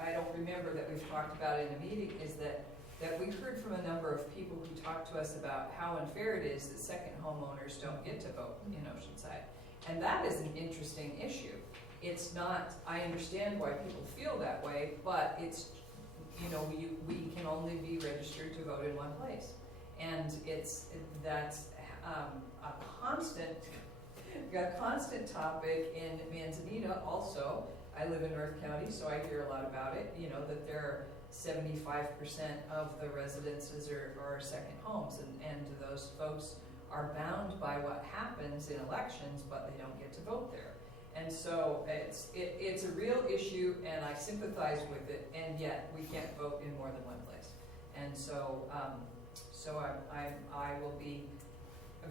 I don't remember that we've talked about in a meeting is that we've heard from a number of people who talk to us about how unfair it is that second homeowners don't get to vote in Oceanside. And that is an interesting issue. It's not, I understand why people feel that way, but it's, you know, we can only be registered to vote in one place. And that's a constant topic in Manzanita also. I live in North County, so I hear a lot about it, you know, that there are 75% of the residences are second homes, and those folks are bound by what happens in elections, but they don't get to vote there. And so it's a real issue, and I sympathize with it, and yet we can't vote in more than one place. And so I will be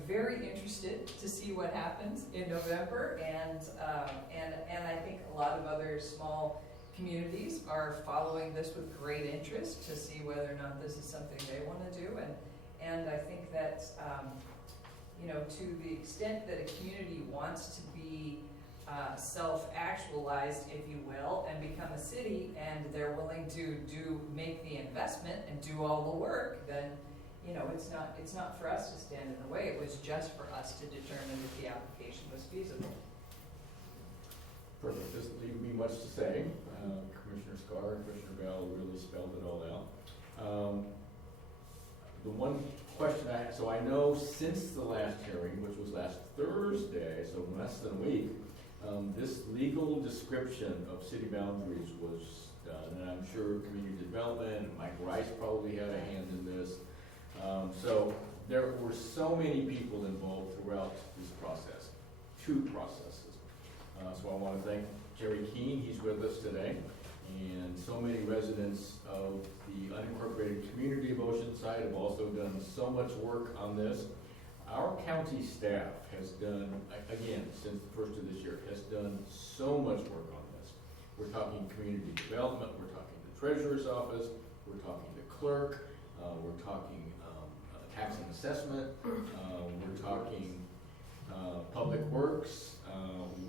very interested to see what happens in November, and I think a lot of other small communities are following this with great interest to see whether or not this is something they want to do, and I think that you know, to the extent that a community wants to be self-actualized, if you will, and become a city, and they're willing to make the investment and do all the work, then, you know, it's not for us to stand in the way. It was just for us to determine if the application was feasible. Perfect. Doesn't leave me much to say. Commissioner Scarr and Commissioner Bell really spelled it all out. The one question so I know since the last hearing, which was last Thursday, so less than a week, this legal description of city boundaries was done, and I'm sure community development and Mike Rice probably had a hand in this. So there were so many people involved throughout this process, 2 processes. So I want to thank Jerry Keene, he's with us today, and so many residents of the unincorporated community of Oceanside have also done so much work on this. Our county staff has done, again, since the first of this year, has done so much work on this. We're talking community development, we're talking the treasurer's office, we're talking the clerk, we're talking tax and assessment, we're talking public works,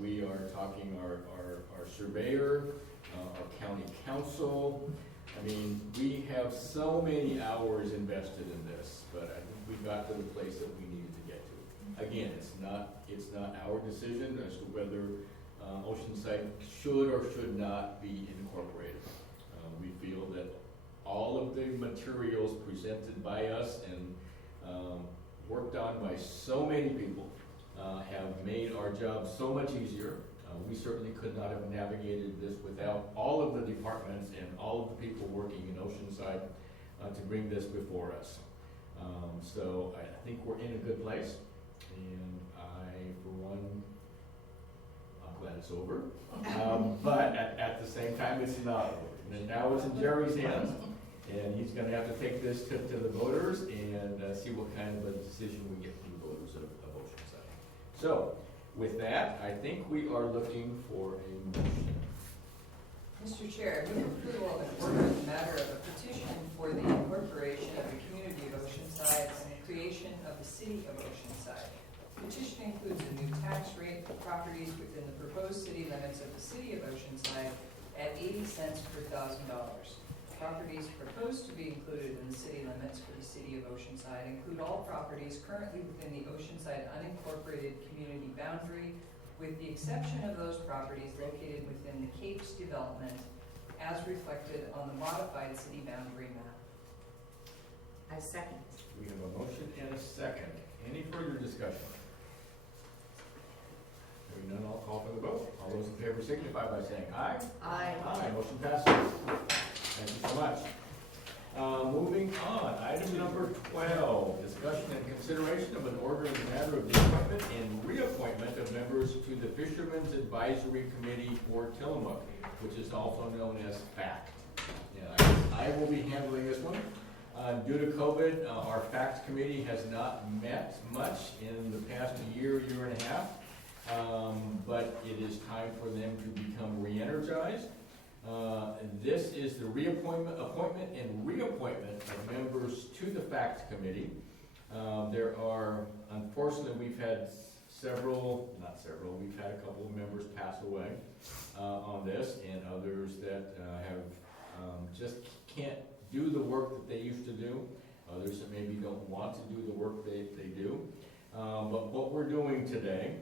we are talking our surveyor, our county council. I mean, we have so many hours invested in this, but I think we got to the place that we needed to get to. again, it's not our decision as to whether Oceanside should or should not be incorporated. We feel that all of the materials presented by us and worked on by so many people have made our job so much easier. We certainly could not have navigated this without all of the departments and all of the people working in Oceanside to bring this before us. So I think we're in a good place, and I, for one, I'm glad it's over. But at the same time, it's not over. And now it's in Jerry's hands, and he's going to have to take this to the voters and see what kind of a decision we get from the voters of Oceanside. So, with that, I think we are looking for a motion. Mr. Chair, I move approval of an order in the matter of a petition for the incorporation of the community of Oceanside and the creation of the city of Oceanside. Petition includes a new tax rate for properties within the proposed city limits of the city of Oceanside at 80 cents per $1,000. Properties proposed to be included in the city limits for the city of Oceanside include all properties currently within the Oceanside unincorporated community boundary, with the exception of those properties located within the Capes development as reflected on the modified city boundary map. I second. We have a motion and a second. Any further discussion? Hearing none, I'll call for the vote. All those in favor signify by saying aye. Aye. Aye, motion passes. Thank you so much. Moving on, item number 12, discussion and consideration of an order in the matter of the appointment and reappointment of members to the Fishermen's Advisory Committee for Tillamook, which is also known as FACT. Yeah, I will be handling this one. Due to COVID, our FACT committee has not met much in the past year and a half, but it is time for them to become re-energized. This is the appointment and reappointment of members to the FACT committee. There are, unfortunately, we've had we've had a couple of members pass away on this, and others that have just can't do the work that they used to do. Others that maybe don't want to do the work they do. But what we're doing today,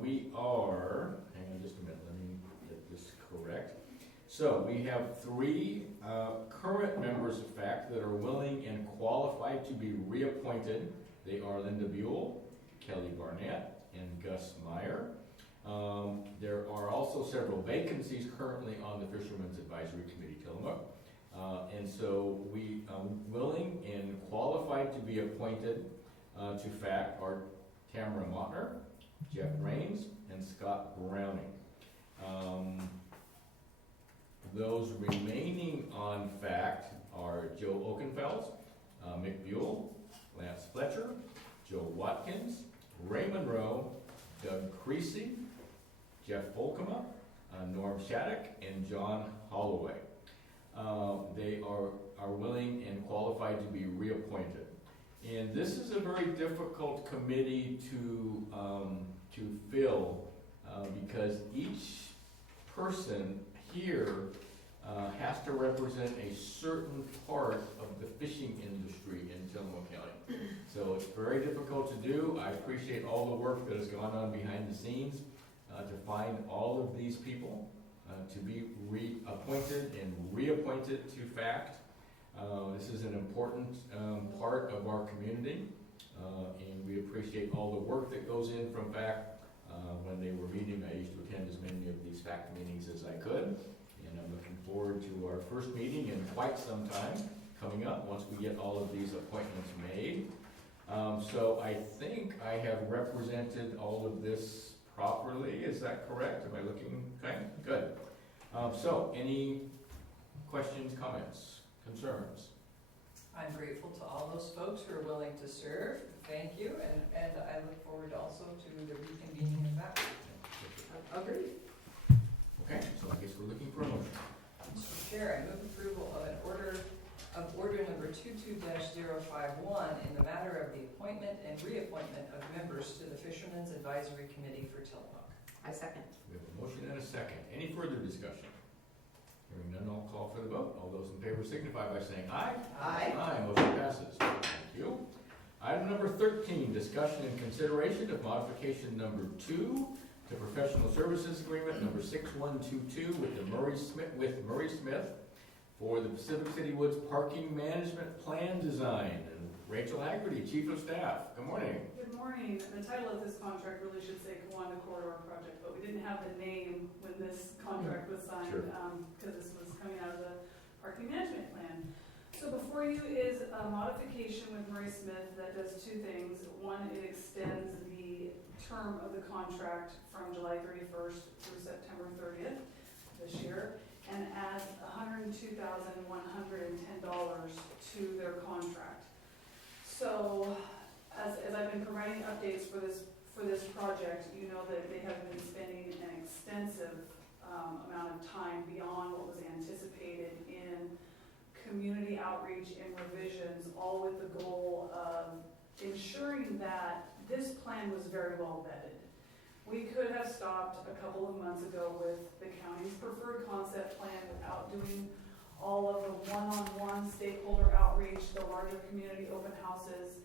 we are, hang on just a minute, let me get this correct. So we have 3 current members of FACT that are willing and qualified to be reappointed. They are Linda Buell, Kelly Barnett, and Gus Meyer. There are also several vacancies currently on the Fishermen's Advisory Committee, Tillamook. And so we willing and qualified to be appointed to FACT are Tamara Mottner, Jeff Raines, and Scott Browning. Those remaining on FACT are Joe Oakenfeld, Mick Buell, Lance Fletcher, Joe Watkins, Ray Monroe, Doug Creasy, Jeff Volkema, Norm Shattuck, and John Holloway. They are willing and qualified to be reappointed. And this is a very difficult committee to fill because each person here has to represent a certain part of the fishing industry in Tillamook County. So it's very difficult to do. I appreciate all the work that has gone on behind the scenes to find all of these people to be reappointed and reappointed to FACT. This is an important part of our community, and we appreciate all the work that goes in from FACT. When they were meeting, I used to attend as many of these FACT meetings as I could. And I'm looking forward to our first meeting in quite some time coming up once we get all of these appointments made. So I think I have represented all of this properly. Is that correct? Am I looking okay? Good. So any questions, comments, concerns? I'm grateful to all those folks who are willing to serve. Thank you, and I look forward also to the reconvening of that. Agreed. Okay, so I guess we're looking for a motion. Mr. Chair, I move approval of an order number 22-051 in the matter of the appointment and reappointment of members to the Fishermen's Advisory Committee for Tillamook. I second. We have a motion and a second. Any further discussion? Hearing none, I'll call for the vote. All those in favor signify by saying aye. Aye. Aye, motion passes. Thank you. Item number 13, discussion and consideration of modification number 2 to professional services agreement number 6122 with Murray Smith for the Pacific City Woods Parking Management Plan Design. And Rachel Haggerty, Chief of Staff. Good morning. Good morning. The title of this contract really should say Kiwanda Corridor Project, but we didn't have the name when this contract was signed, Sure. because this was coming out of the parking management plan. So before you is a modification with Murray Smith that does two things. One, it extends the term of the contract from July 31st through September 30th this year, and adds $102,110 to their contract. So, as I've been providing updates for this project, you know that they have been spending an extensive amount of time beyond what was anticipated in community outreach and revisions, all with the goal of ensuring that this plan was very well vetted. We could have stopped a couple of months ago with the county's preferred concept plan without doing all of the one-on-one stakeholder outreach, the larger community open houses,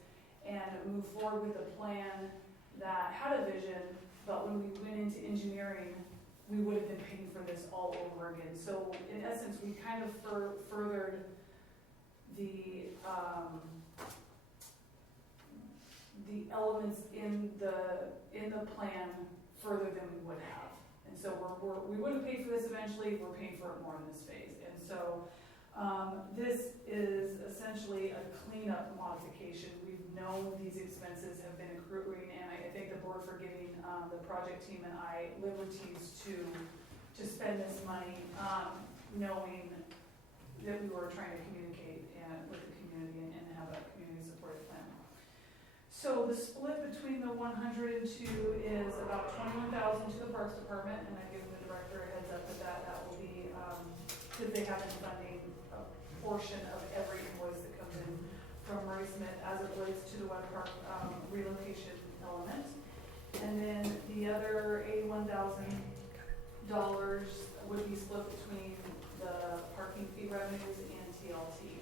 and move forward with a plan that had a vision, but when we went into engineering, we would have been paying for this all over again. So in essence, we kind of furthered the elements in the plan further than we would have. And so we would have paid for this eventually, we're paying for it more in this phase. And so this is essentially a cleanup modification. We've known these expenses have been accruing, and I thank the board for giving the project team and I liberties to spend this money, knowing that we were trying to communicate with the community and have a community supported plan. So the split between the 102 is about $21,000 to the Parks Department, and I've given the director a heads up that will be, because they have been funding a portion of every invoice that comes in from Murray Smith as it relates to the Web Park relocation element. And then the other $81,000 would be split between the parking fee revenues and TLT.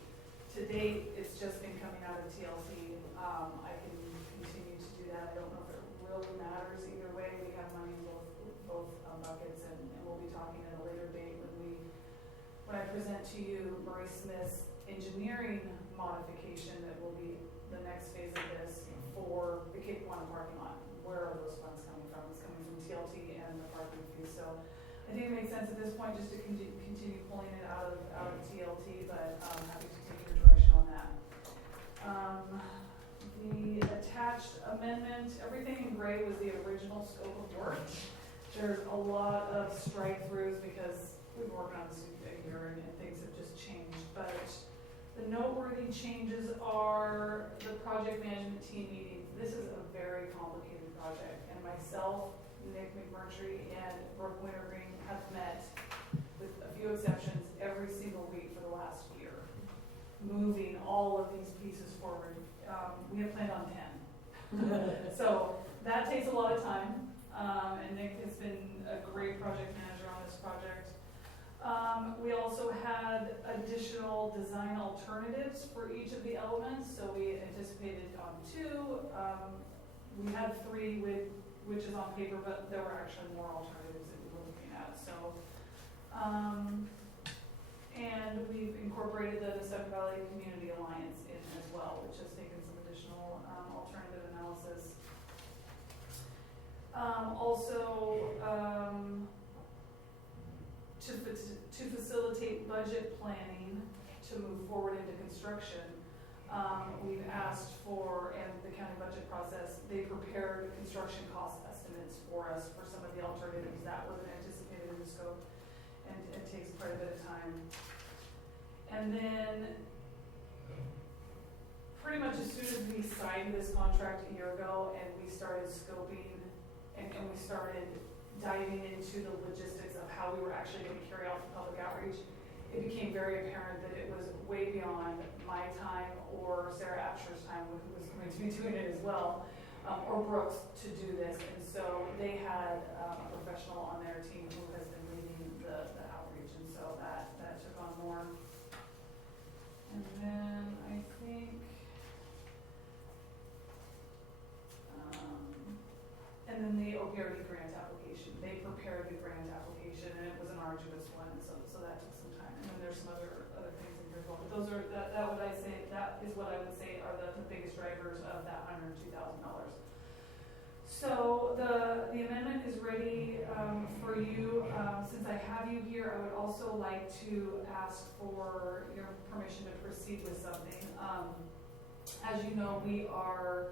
To date, it's just been coming out of TLT. I can continue to do that. I don't know if it really matters either way. We have money in both buckets, and we'll be talking at a later date when I present to you Murray Smith's engineering modification that will be the next phase of this for the Cape Kiwanda parking lot. Where are those funds coming from? It's coming from TLT and the parking fee. So I think it makes sense at this point just to continue pulling it out of TLT, but I'm happy to take your direction on that. The attached amendment, everything in gray was the original scope of work. There's a lot of strike-throughs because we've been working on this a year and things have just changed. But the noteworthy changes are the project management team meetings. This is a very complicated project, and myself, Nick McMurtry, and Brooke Wintergreen have met, with a few exceptions, every single week for the last year, moving all of these pieces forward. We have planned on 10. So that takes a lot of time, and Nick has been a great project manager on this project. We also had additional design alternatives for each of the elements, so we anticipated on 2. We had 3 which is on paper, but there were actually more alternatives that we were looking at. So, and we've incorporated the Sun Valley Community Alliance in as well, which has taken some additional alternative analysis. To facilitate budget planning to move forward into construction, we've asked for, and the county budget process, they prepared construction cost estimates for us for some of the alternatives that wasn't anticipated in the scope, and it takes quite a bit of time. And then, pretty much as soon as we signed this contract a year ago and we started scoping and we started diving into the logistics of how we were actually going to carry out the public outreach, it became very apparent that it was way beyond my time or Sarah Absher's time, who was going to be doing it as well, or Brooks, to do this. And so they had a professional on their team who has been leading the outreach, and so that took on more. And then I think those are, that would I say, that is what I would say are the biggest drivers of that $102,000. So the amendment is ready for you. Since I have you here, I would also like to ask for your permission to proceed with something. As you know, we are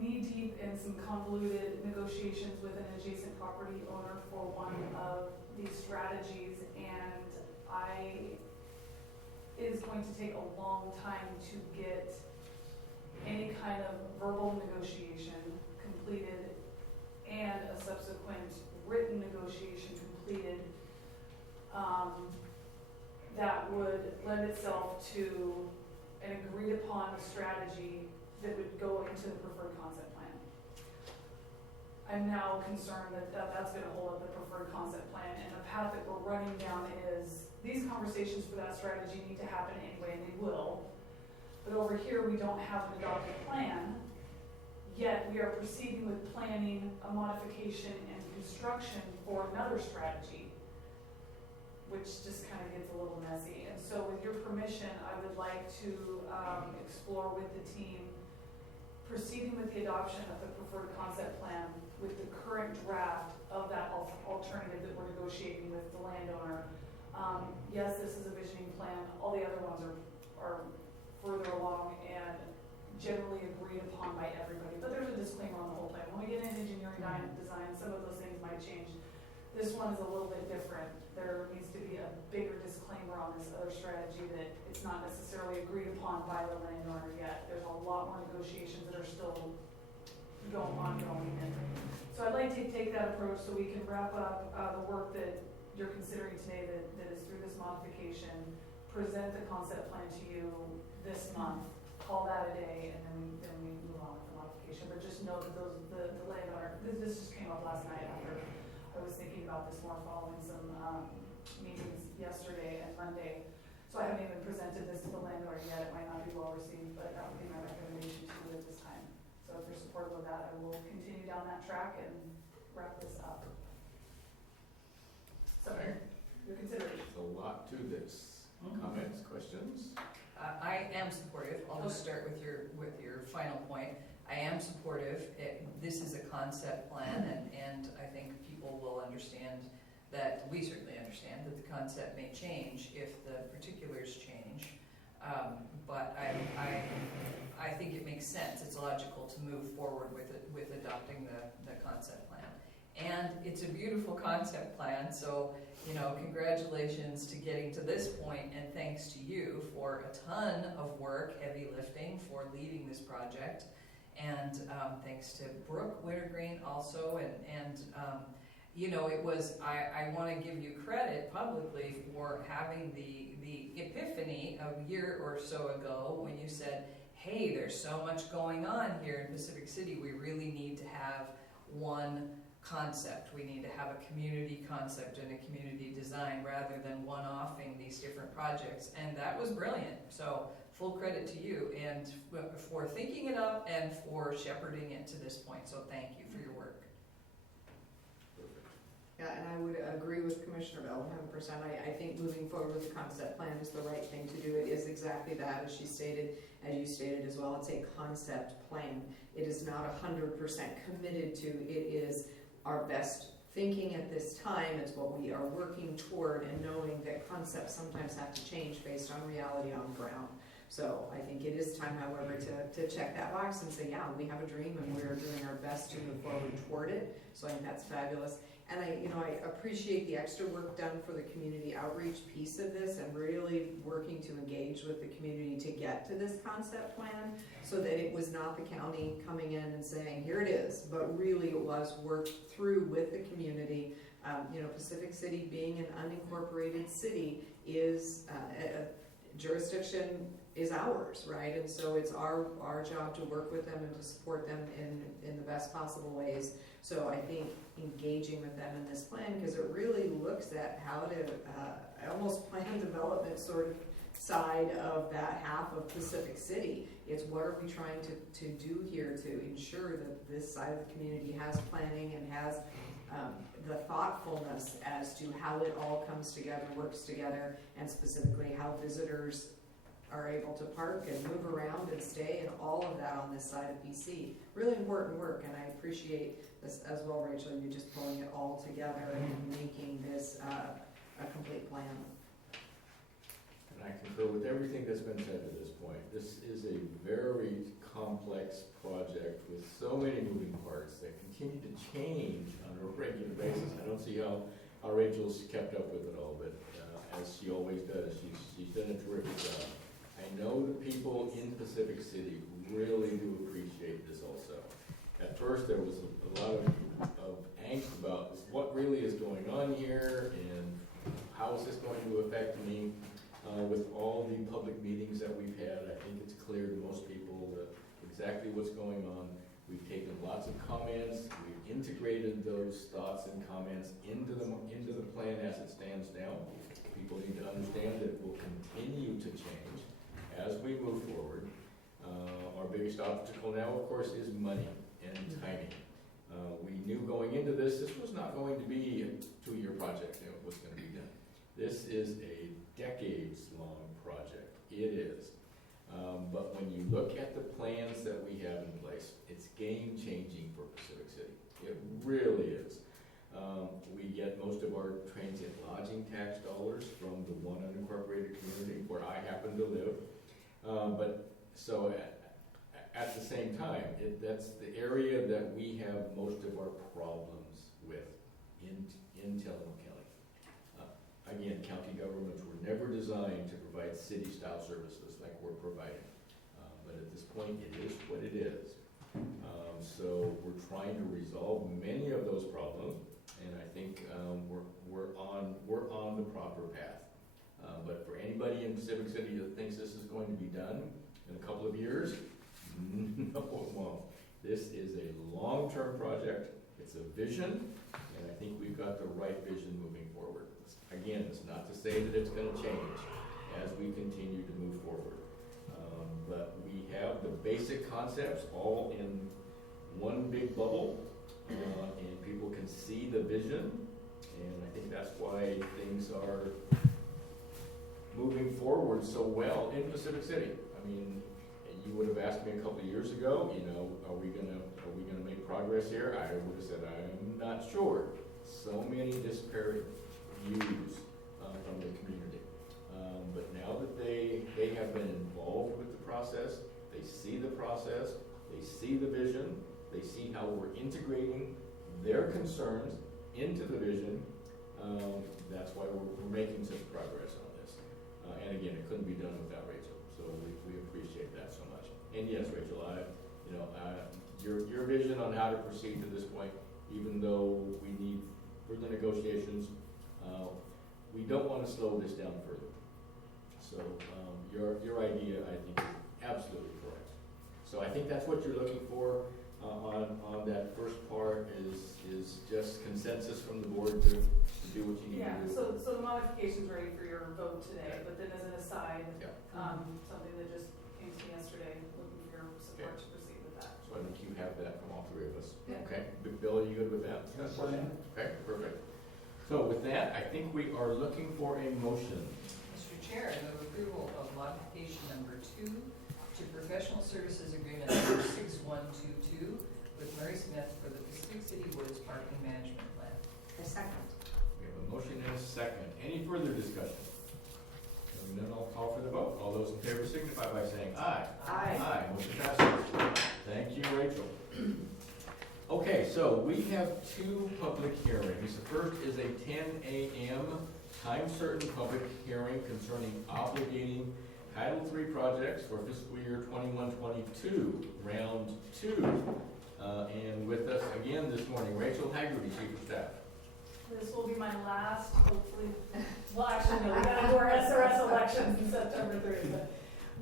knee-deep in some convoluted negotiations with an adjacent property owner for one of these strategies, and it is going to take a long time to get any kind of verbal negotiation completed and a subsequent written negotiation completed that would lend itself to an agreed upon strategy that would go into the preferred concept plan. I'm now concerned that that's going to hold up the preferred concept plan, and the path that we're running down is these conversations for that strategy need to happen anyway, and they will. But over here, we don't have an adopted plan, yet we are proceeding with planning a modification and construction for another strategy, which just kind of gets a little messy. And so with your permission, I would like to explore with the team proceeding with the adoption of the preferred concept plan with the current draft of that alternative that we're negotiating with the landowner. Yes, this is a visioning plan. All the other ones are further along and generally agreed upon by everybody. But there's a disclaimer on the whole plan. When we get into engineering design, some of those things might change. This one is a little bit different. There needs to be a bigger disclaimer on this other strategy that it's not necessarily agreed upon by the landowner yet. There's a lot more negotiations that are still ongoing. And so I'd like to take that approach so we can wrap up the work that you're considering today that is through this modification, present the concept plan to you this month, call that a day, and then we move on with the modification. But just know that the landowner, this just came up last night after I was thinking about this more following some meetings yesterday and Monday. So I haven't even presented this to the landowner yet. It might not be well received, but that would be my recommendation to you at this time. So if you're supportive of that, I will continue down that track and wrap this up. So, your consideration. There's a lot to this. Comments, questions? I am supportive. I'll just start with your final point. I am supportive. This is a concept plan, and I think people will understand that, we certainly understand that the concept may change if the particulars change. But I think it makes sense. It's logical to move forward with adopting the concept plan. And it's a beautiful concept plan, so, congratulations to getting to this point, and thanks to you for a ton of work, heavy lifting, for leading this project. And thanks to Brooke Wintergreen also, and it was, I want to give you credit publicly for having the epiphany a year or so ago when you said, hey, there's so much going on here in Pacific City, we really need to have one concept. We need to have a community concept and a community design rather than one-offing these different projects. And that was brilliant. So full credit to you and for thinking it up and for shepherding it to this point. So thank you for your work. Yeah, and I would agree with Commissioner Bell 100%. I think moving forward with the concept plan is the right thing to do. It is exactly that, as she stated, as you stated as well. It's a concept plan. It is not 100% committed to. It is our best thinking at this time. It's what we are working toward, and knowing that concepts sometimes have to change based on reality on the ground. So I think it is time, however, to check that box and say, yeah, we have a dream and we're doing our best to move forward toward it. So I think that's fabulous. And I appreciate the extra work done for the community outreach piece of this, and really working to engage with the community to get to this concept plan, so that it was not the county coming in and saying, here it is, but really it was worked through with the community. Pacific City being an unincorporated city is jurisdiction is ours, right? And so it's our job to work with them and to support them in the best possible ways. So I think engaging with them in this plan, because it really looks at how to almost plan development sort of side of that half of Pacific City. It's what are we trying to do here to ensure that this side of the community has planning and has the thoughtfulness as to how it all comes together, works together, and specifically how visitors are able to park and move around and stay and all of that on this side of BC. Really important work, and I appreciate this as well, Rachel, you just pulling it all together and making this a complete plan. And I concur with everything that's been said to this point. This is a very complex project with so many moving parts that continue to change on a regular basis. I don't see how Rachel's kept up with it all, but as she always does, she's done a terrific job. I know the people in Pacific City really do appreciate this also. At first, there was a lot of angst about what really is going on here and how is this going to affect me. With all the public meetings that we've had, I think it's clear to most people that exactly what's going on. We've taken lots of comments, we've integrated those thoughts and comments into the plan as it stands now. People need to understand that it will continue to change as we move forward. Our biggest obstacle now, of course, is money and timing. We knew going into this was not going to be a 2-year project. It was going to be done. This is a decades-long project. It is. But when you look at the plans that we have in place, it's game-changing for Pacific City. It really is. We get most of our transient lodging tax dollars from the one unincorporated community where I happen to live. At the same time, that's the area that we have most of our problems with in Tillamook County. Again, county governments were never designed to provide city-style services like we're providing. But at this point, it is what it is. So we're trying to resolve many of those problems, and I think we're on the proper path. But for anybody in Pacific City that thinks this is going to be done in a couple of years, no, it won't. This is a long-term project. It's a vision, and I think we've got the right vision moving forward. Again, it's not to say that it's going to change as we continue to move forward. But we have the basic concepts all in one big bubble, and people can see the vision, and I think that's why things are moving forward so well in Pacific City. I mean, you would have asked me a couple of years ago, are we gonna make progress here? I would have said, I'm not sure. So many disparate views from the community. But now that they have been involved with the process, they see the process, they see the vision, they see how we're integrating their concerns into the vision. That's why we're making such progress on this. And again, it couldn't be done without Rachel, so we appreciate that so much. And yes, Rachel, your vision on how to proceed to this point, even though we need further negotiations, we don't want to slow this down further. So your idea, I think, is absolutely correct. So I think that's what you're looking for on that first part is just consensus from the board to do what you need to do. So the modification's ready for your vote today, but then as an aside, something that just came to me yesterday, looking for your support to proceed with that. So I think you have that from all three of us. Yeah. Okay, Bill, are you good with that? That's fine. Okay, perfect. So with that, I think we are looking for a motion. Mr. Chair, I move approval of modification number 2 to professional services agreement number 6122 with Murray Smith for the Pacific City Woods Parking Management Plan. A second. We have a motion and a second. Any further discussion? Hearing none, I'll call for the vote. All those in favor signify by saying aye. Aye. Aye, motion passes. Thank you, Rachel. Okay, so we have 2 public hearings. The first is a 10 a.m. time-certain public hearing concerning obligating Title III projects for fiscal year 21-22, round 2. And with us again this morning, Rachel Haggerty, Chief of Staff. This will be my last, hopefully, well, actually, no, we gotta do our SRS elections in September 3rd, but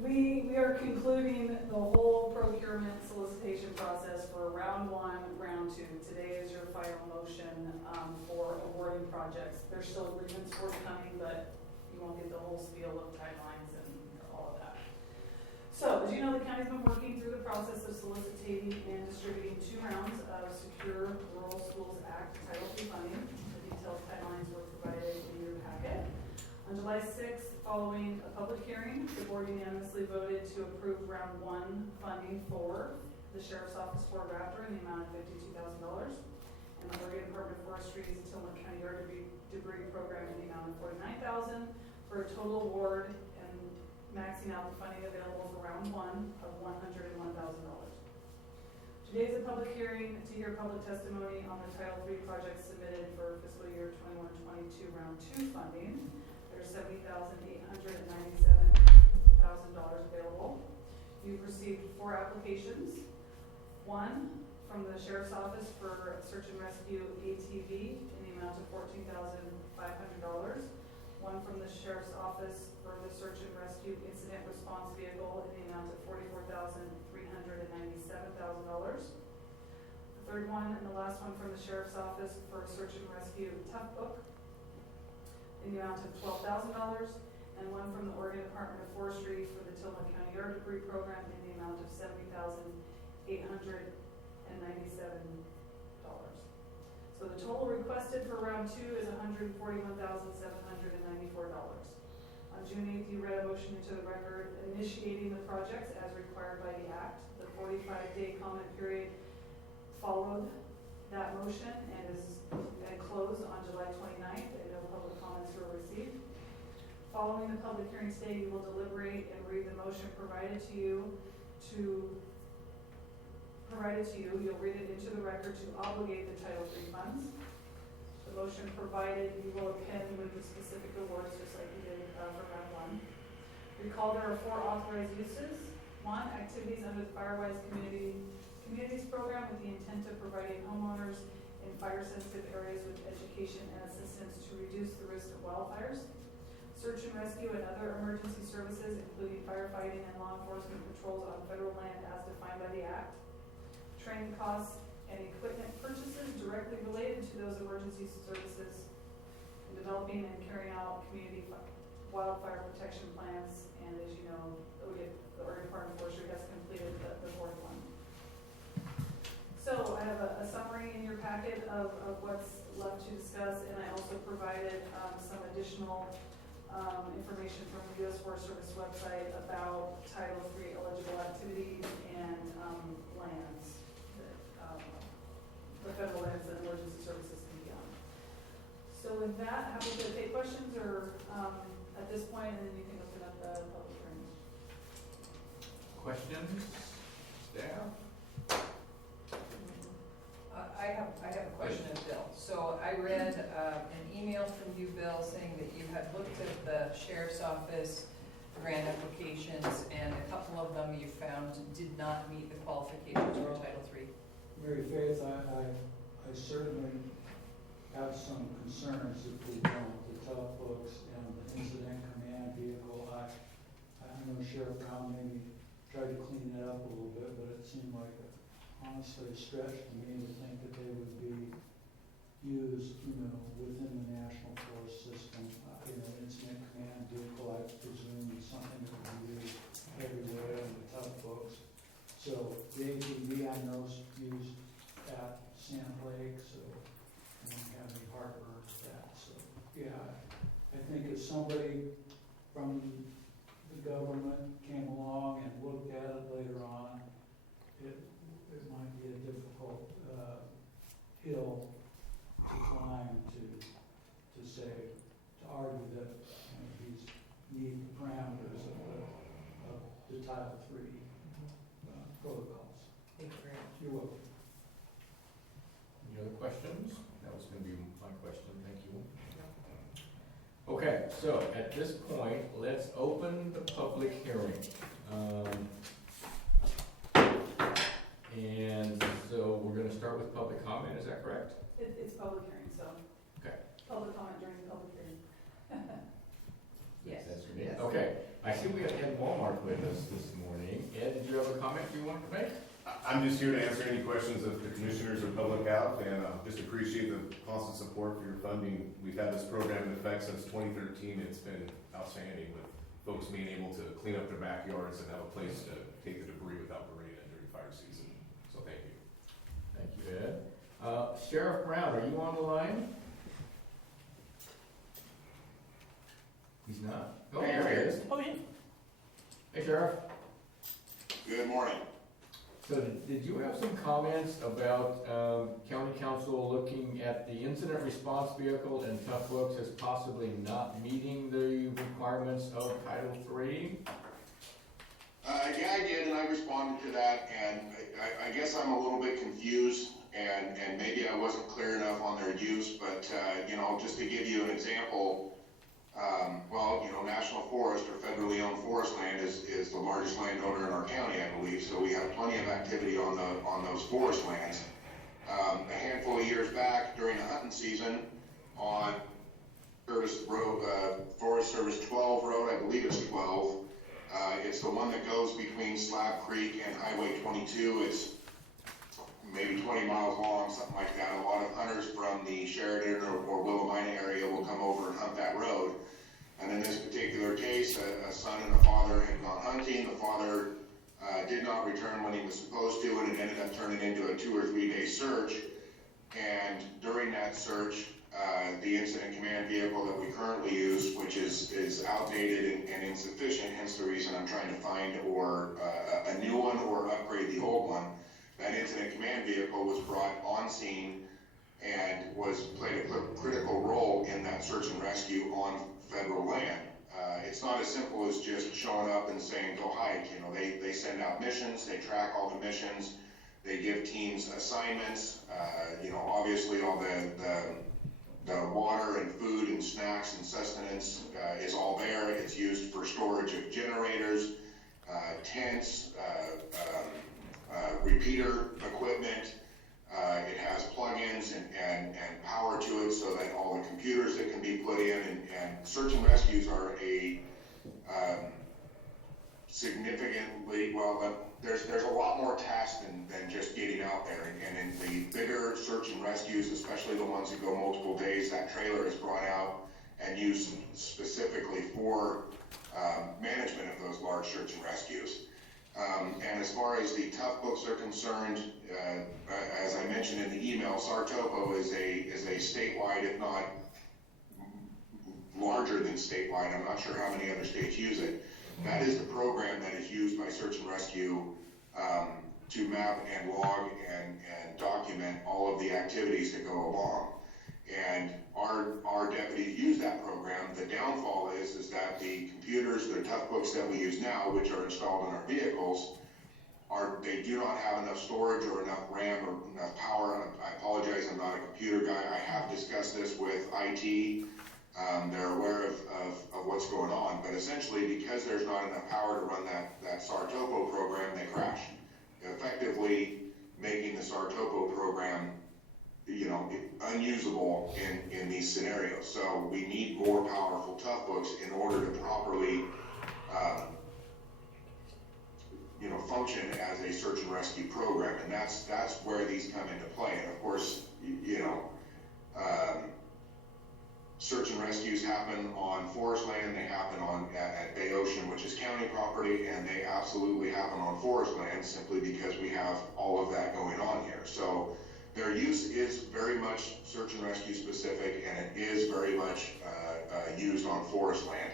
we are concluding the whole procurement solicitation process for round 1, round 2. Today is your final motion for awarding projects. There's still agreements forthcoming, but you won't get the whole spiel of timelines and all of that. So, as you know, the county's been working through the process of soliciting and distributing 2 rounds of Secure Rural Schools Act Title II funding. The detailed timelines were provided in your packet. On July 6th, following a public hearing, the board unanimously voted to approve round 1 funding for the Sheriff's Office Fort Raptor in the amount of $52,000, and the Oregon Department of Forestry's Tillamook County Yard Debris Program in the amount of $49,000, for a total award and maxing out the funding available for round 1 of $101,000. Today is a public hearing to hear public testimony on the Title III projects submitted for fiscal year 21-22 round 2 funding. There's $70,897,000 available. You've received 4 applications. One from the Sheriff's Office for Search and Rescue ATV in the amount of $14,500. One from the Sheriff's Office for the Search and Rescue Incident Response Vehicle in the amount of $44,397,000. The third one and the last one from the Sheriff's Office for Search and Rescue Tough Book in the amount of $12,000, and one from the Oregon Department of Forestry for the Tillamook County Yard Debris Program in the amount of $70,897. So the total requested for round 2 is $141,794. On June 8th, you read a motion into the record initiating the projects as required by the Act. The 45-day comment period followed that motion and closed on July 29th, and no public comments were received. Following the public hearing today, you will deliberate and read the motion provided to you. You'll read it into the record to obligate the Title III funds. The motion provided, you will append with the specific awards, just like you did for round 1. Recall there are 4 authorized uses. 1, activities under the Firewise Communities Program with the intent of providing homeowners in fire-sensitive areas with education and assistance to reduce the risk of wildfires. Search and rescue and other emergency services, including firefighting and law enforcement patrols on federal land as defined by the Act. Training costs and equipment purchases directly related to those emergency services, in developing and carrying out community wildfire protection plans, and as you know, the Oregon Department of Forestry has completed the 4th one. So I have a summary in your packet of what's left to discuss, and I also provided some additional information from the U.S. Forest Service website about Title III eligible activities and lands that the federal lands that emergency services can be on. So with that, happy to take questions or at this point, and then you can open up the public hearing. Questions, staff? I have a question of Bill. So I read an email from you, Bill, saying that you had looked at the Sheriff's Office grant applications, and a couple of them you found did not meet the qualifications for Title III. Mary Faith, I certainly have some concerns if we don't, the tough books and the incident command vehicle. I know Sheriff Brown maybe tried to clean it up a little bit, but it seemed like honestly a stretch to me to think that they would be used, within the National Forest system. Incident command vehicle, I presume, is something that would be used everywhere in the tough books. So the ATV I know is used at Sand Lake, so I don't have any heartburn with that. So yeah, I think if somebody from the government came along and looked at it later on, it might be a difficult hill to climb to argue that these meet the parameters of the Title III protocols. Thank you very much. You're welcome. Any other questions? That was going to be my question. Thank you. Okay, so at this point, let's open the public hearing. And so we're going to start with public comment. Is that correct? It's public hearing, so. Okay. Public comment during the public hearing. Yes. That's for me. Yes. Okay. I see we have Ed Walmart with us this morning. Ed, did you have a comment you wanted to make? I'm just here to answer any questions that the commissioners or public have, and just appreciate the constant support for your funding. We've had this program in effect since 2013. It's been outstanding with folks being able to clean up their backyards and have a place to take the debris without bringing it during fire season. So thank you. Thank you, Ed. Sheriff Brown, are you on the line? He's not? Oh, there he is. Oh, yeah. Hey, Sheriff. Good morning. So did you have some comments about county council looking at the incident response vehicle and Tough Books as possibly not meeting the requirements of Title III? Yeah, I did, and I responded to that, and I guess I'm a little bit confused, and maybe I wasn't clear enough on their use, but, you know, just to give you an example, well, you know, National Forest or federally owned forest land is the largest landowner in our county, I believe, so we have plenty of activity on those forest lands. A handful of years back, during the hunting season, on Service Road, Forest Service 12 Road, I believe it's 12, it's the one that goes between Slab Creek and Highway 22. It's maybe 20 miles long, something like that. A lot of hunters from the Sheridan or Willamina area will come over and hunt that road. And in this particular case, a son and a father had gone hunting. The father did not return when he was supposed to, and it ended up turning into a 2 or 3 day search. And during that search, the incident command vehicle that we currently use, which is outdated and insufficient, hence the reason I'm trying to find or a new one or upgrade the old one. That incident command vehicle was brought on scene and played a critical role in that search and rescue on federal land. It's not as simple as just showing up and saying, go hike. You know, they send out missions, they track all the missions, they give teams assignments. You know, obviously all the water and food and snacks and sustenance is all there. It's used for storage of generators, tents, repeater equipment. It has plugins and power to it so that all the computers that can be put in, and search and rescues are a significantly, well, there's a lot more tasks than just getting out there. And in the bigger search and rescues, especially the ones that go multiple days, that trailer is brought out and used specifically for management of those large search and rescues. And as far as the Tough Books are concerned, as I mentioned in the email, SARTOPO is a statewide, if not larger than statewide, I'm not sure how many other states use it. That is the program that is used by Search and Rescue to map and log and document all of the activities that go along. And our deputies use that program. The downfall is that the computers, the Tough Books that we use now, which are installed in our vehicles, they do not have enough storage or enough RAM or enough power. I apologize, I'm not a computer guy. I have discussed this with IT. They're aware of what's going on, but essentially because there's not enough power to run that SARTOPO program, they crash, effectively making the SARTOPO program, you know, unusable in these scenarios. So we need more powerful Tough Books in order to properly, you know, function as a search and rescue program, and that's where these come into play. And of course, you know, search and rescues happen on forest land, they happen at Bay Ocean, which is county property, and they absolutely happen on forest land simply because we have all of that going on here. So their use is very much search and rescue specific, and it is very much used on forest land.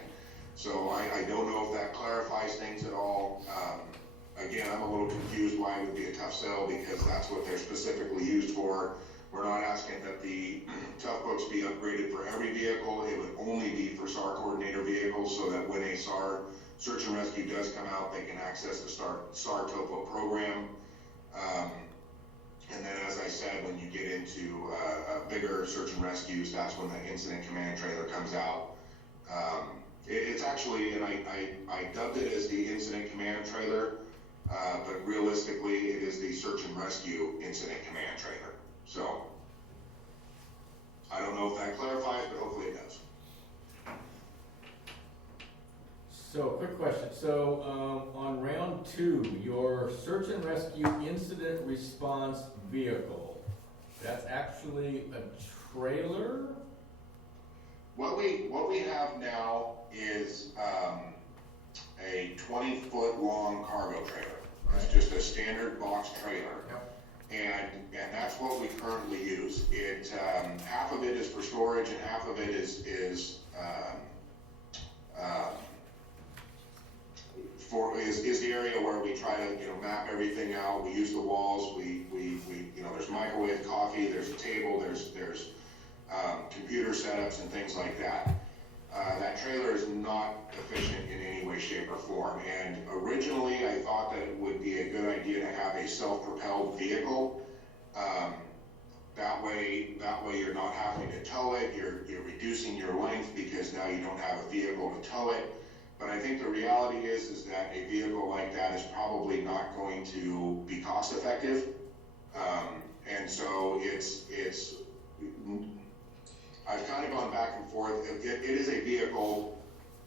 So I don't know if that clarifies things at all. Again, I'm a little confused why it would be a tough sell, because that's what they're specifically used for. We're not asking that the Tough Books be upgraded for every vehicle. It would only be for SAR coordinator vehicles, so that when a SAR search and rescue does come out, they can access the SARTOPO program. And then, as I said, when you get into bigger search and rescues, that's when the incident command trailer comes out. It's actually, and I dubbed it as the incident command trailer, but realistically, it is the search and rescue incident command trailer. So, I don't know if that clarifies, but hopefully it does. So, quick question. So, on round 2, your search and rescue incident response vehicle, that's actually a trailer? What we have now is a 20-foot long cargo trailer. It's just a standard box trailer. Yep. And that's what we currently use. It half of it is for storage, and half of it is is the area where we try to, map everything out. We use the walls, we there's microwave coffee, there's a table, there's computer setups and things like that. That trailer is not efficient in any way, shape, or form. And originally, I thought that it would be a good idea to have a self-propelled vehicle. That way you're not having to tow it. You're reducing your length because now you don't have a vehicle to tow it. But I think the reality is that a vehicle like that is probably not going to be cost effective. And so I've kind of gone back and forth. It is a vehicle,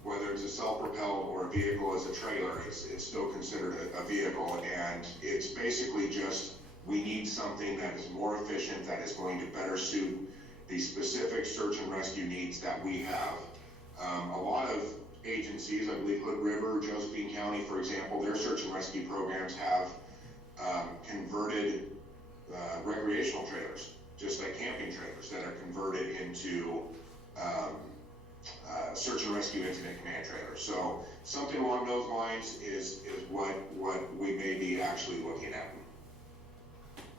whether it's a self-propelled or a vehicle as a trailer, it's still considered a vehicle. And it's basically just, we need something that is more efficient, that is going to better suit the specific search and rescue needs that we have. A lot of agencies, I believe Hood River, Josephine County, for example, their search and rescue programs have converted recreational trailers, just like camping trailers, that are converted into search and rescue incident command trailers. So something along those lines is what we may be actually looking at.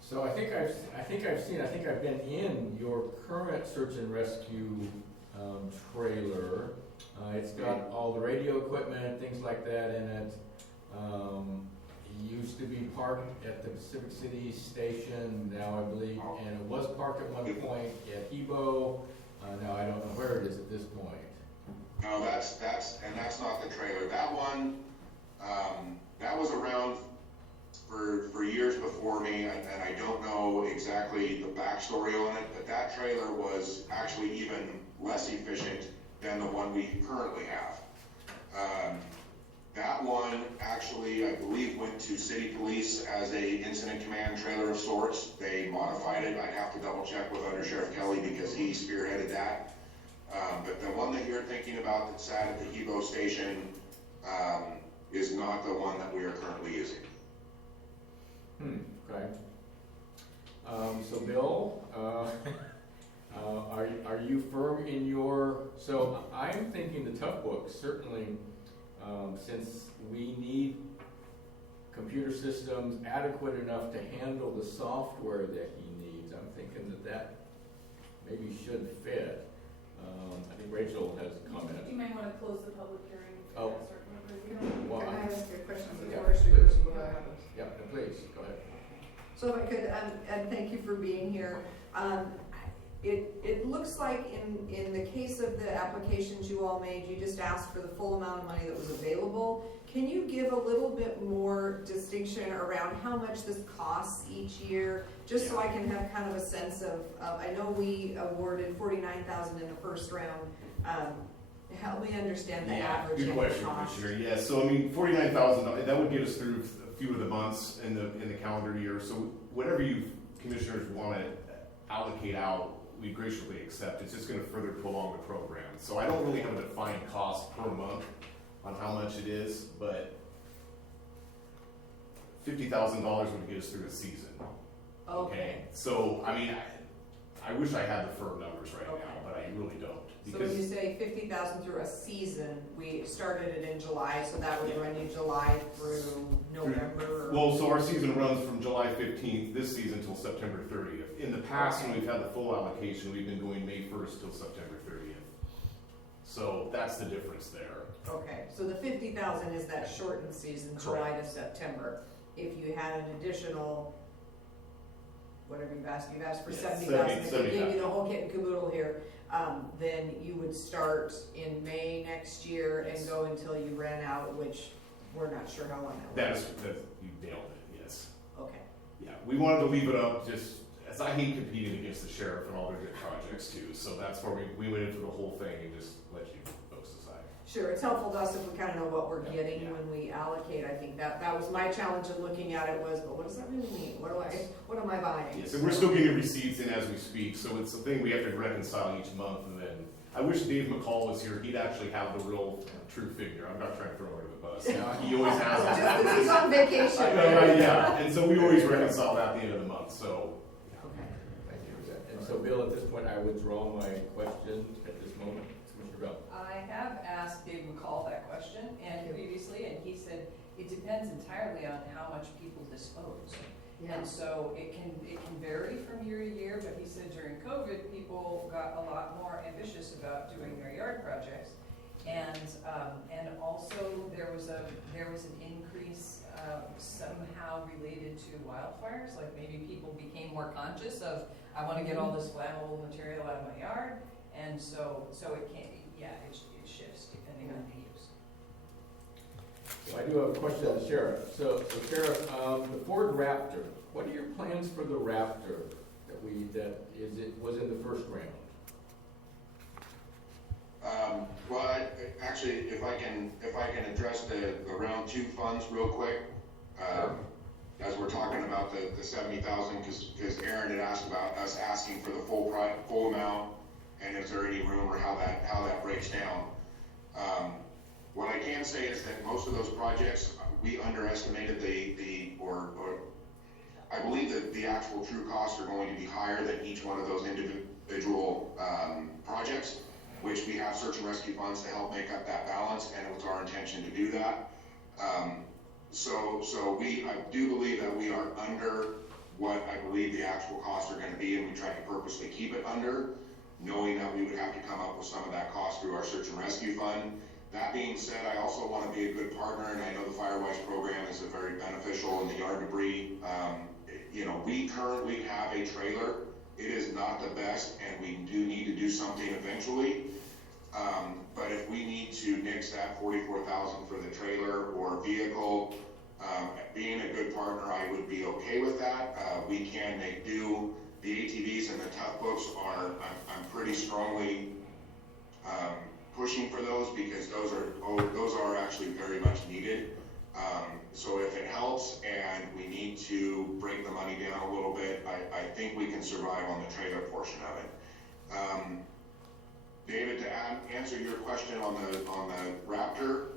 So I think I've been in your current search and rescue trailer. It's got all the radio equipment, things like that in it. It used to be parked at the Pacific City station, now I believe, and it was parked at one point at Hebo. Now I don't know where it is at this point. No, that's not the trailer. That one, that was around for years before me, and I don't know exactly the backstory on it, but that trailer was actually even less efficient than the one we currently have. That one actually, I believe, went to city police as a incident command trailer of sorts. They modified it. I'd have to double check with Under Sheriff Kelly because he spearheaded that. But the one that you're thinking about that sat at the Hebo station is not the one that we are currently using. Okay. So Bill, are you firm in your, so I'm thinking the Tough Book, certainly, since we need computer systems adequate enough to handle the software that he needs, I'm thinking that maybe should fit. I think Rachel has a comment. You may want to close the public hearing. Oh. Well, Can I ask a question yeah, before she goes? Yeah, please, go ahead. So if I could, and thank you for being here. It looks like in the case of the applications you all made, you just asked for the full amount of money that was available. Can you give a little bit more distinction around how much this costs each year? Just so I can have kind of a sense of I know we awarded $49,000 in the first round. Help me understand the average good question, cost. Commissioner. Yeah, so I mean, $49,000, that would get us through a few of the months in the calendar year. So whatever you commissioners want to allocate out, we graciously accept. It's just going to further prolong the program. So I don't really have a defined cost per month on how much it is, but $50,000 would get us through a season. Okay. So I mean, I wish I had the firm numbers right now, but I really don't. So when you say 50,000 through a season, we started it in July, so that would run you July through November? Well, so our season runs from July 15th this season till September 30th. In the past, when we've had the full allocation, we've been going May 1st till September 30th. So that's the difference there. Okay, so the 50,000 is that shortened season, July to September. If you had an additional, whatever you've asked for 70,000, if they gave you the whole kit and caboodle here, then you would start in May next year and go until you ran out, which we're not sure how long that will be. You nailed it, yes. Okay. Yeah, we wanted to leave it up just, as I hate competing against the sheriff and all their good projects too, so that's where we went into the whole thing and just let you folks decide. Sure, it's helpful to us if we kind of know what we're getting when we allocate. I think that was my challenge in looking at it was, but what does that really mean? What am I buying? Yes, and we're still getting receipts in as we speak, so it's a thing we have to reconcile each month. And then I wish Dave McCall was here. He'd actually have the real true figure. I'm not trying to throw him under the bus. He always has it. Just because he's on vacation. Right, yeah, and so we always reconcile that at the end of the month. So. Okay, thank you for that. And so, Bill, at this point, I withdraw my question at this moment. Commissioner Bill? I have asked Dave McCall that question and previously, and he said it depends entirely on how much people dispose. And so it can vary from year to year, but he said during COVID, people got a lot more ambitious about doing their yard projects. And also there was an increase somehow related to wildfires, like maybe people became more conscious of, I want to get all this flammable material out of my yard, and so it can, it shifts depending on the use. So I do have a question of the sheriff. So Sheriff, the Ford Raptor, what are your plans for the Raptor was in the first round? Well, actually, if I can address the round 2 funds real quick, as we're talking about the 70,000, because Aaron had asked about us asking for the full amount, and is there any room or how that breaks down. What I can say is that most of those projects, we underestimated or I believe that the actual true costs are going to be higher than each one of those individual projects, which we have search and rescue funds to help make up that balance, and it was our intention to do that. So I do believe that we are under what I believe the actual costs are going to be, and we tried to purposely keep it under, knowing that we would have to come up with some of that cost through our search and rescue fund. That being said, I also want to be a good partner, and I know the Firewise program is a very beneficial in the yard debris. We currently have a trailer. It is not the best, and we do need to do something eventually. But if we need to nix that $44,000 for the trailer or vehicle, being a good partner, I would be okay with that. We can make do. The ATVs and the tough books I'm pretty strongly pushing for those, because those are actually very much needed. So if it helps and we need to break the money down a little bit, I think we can survive on the trailer portion of it. David, to answer your question on the Raptor,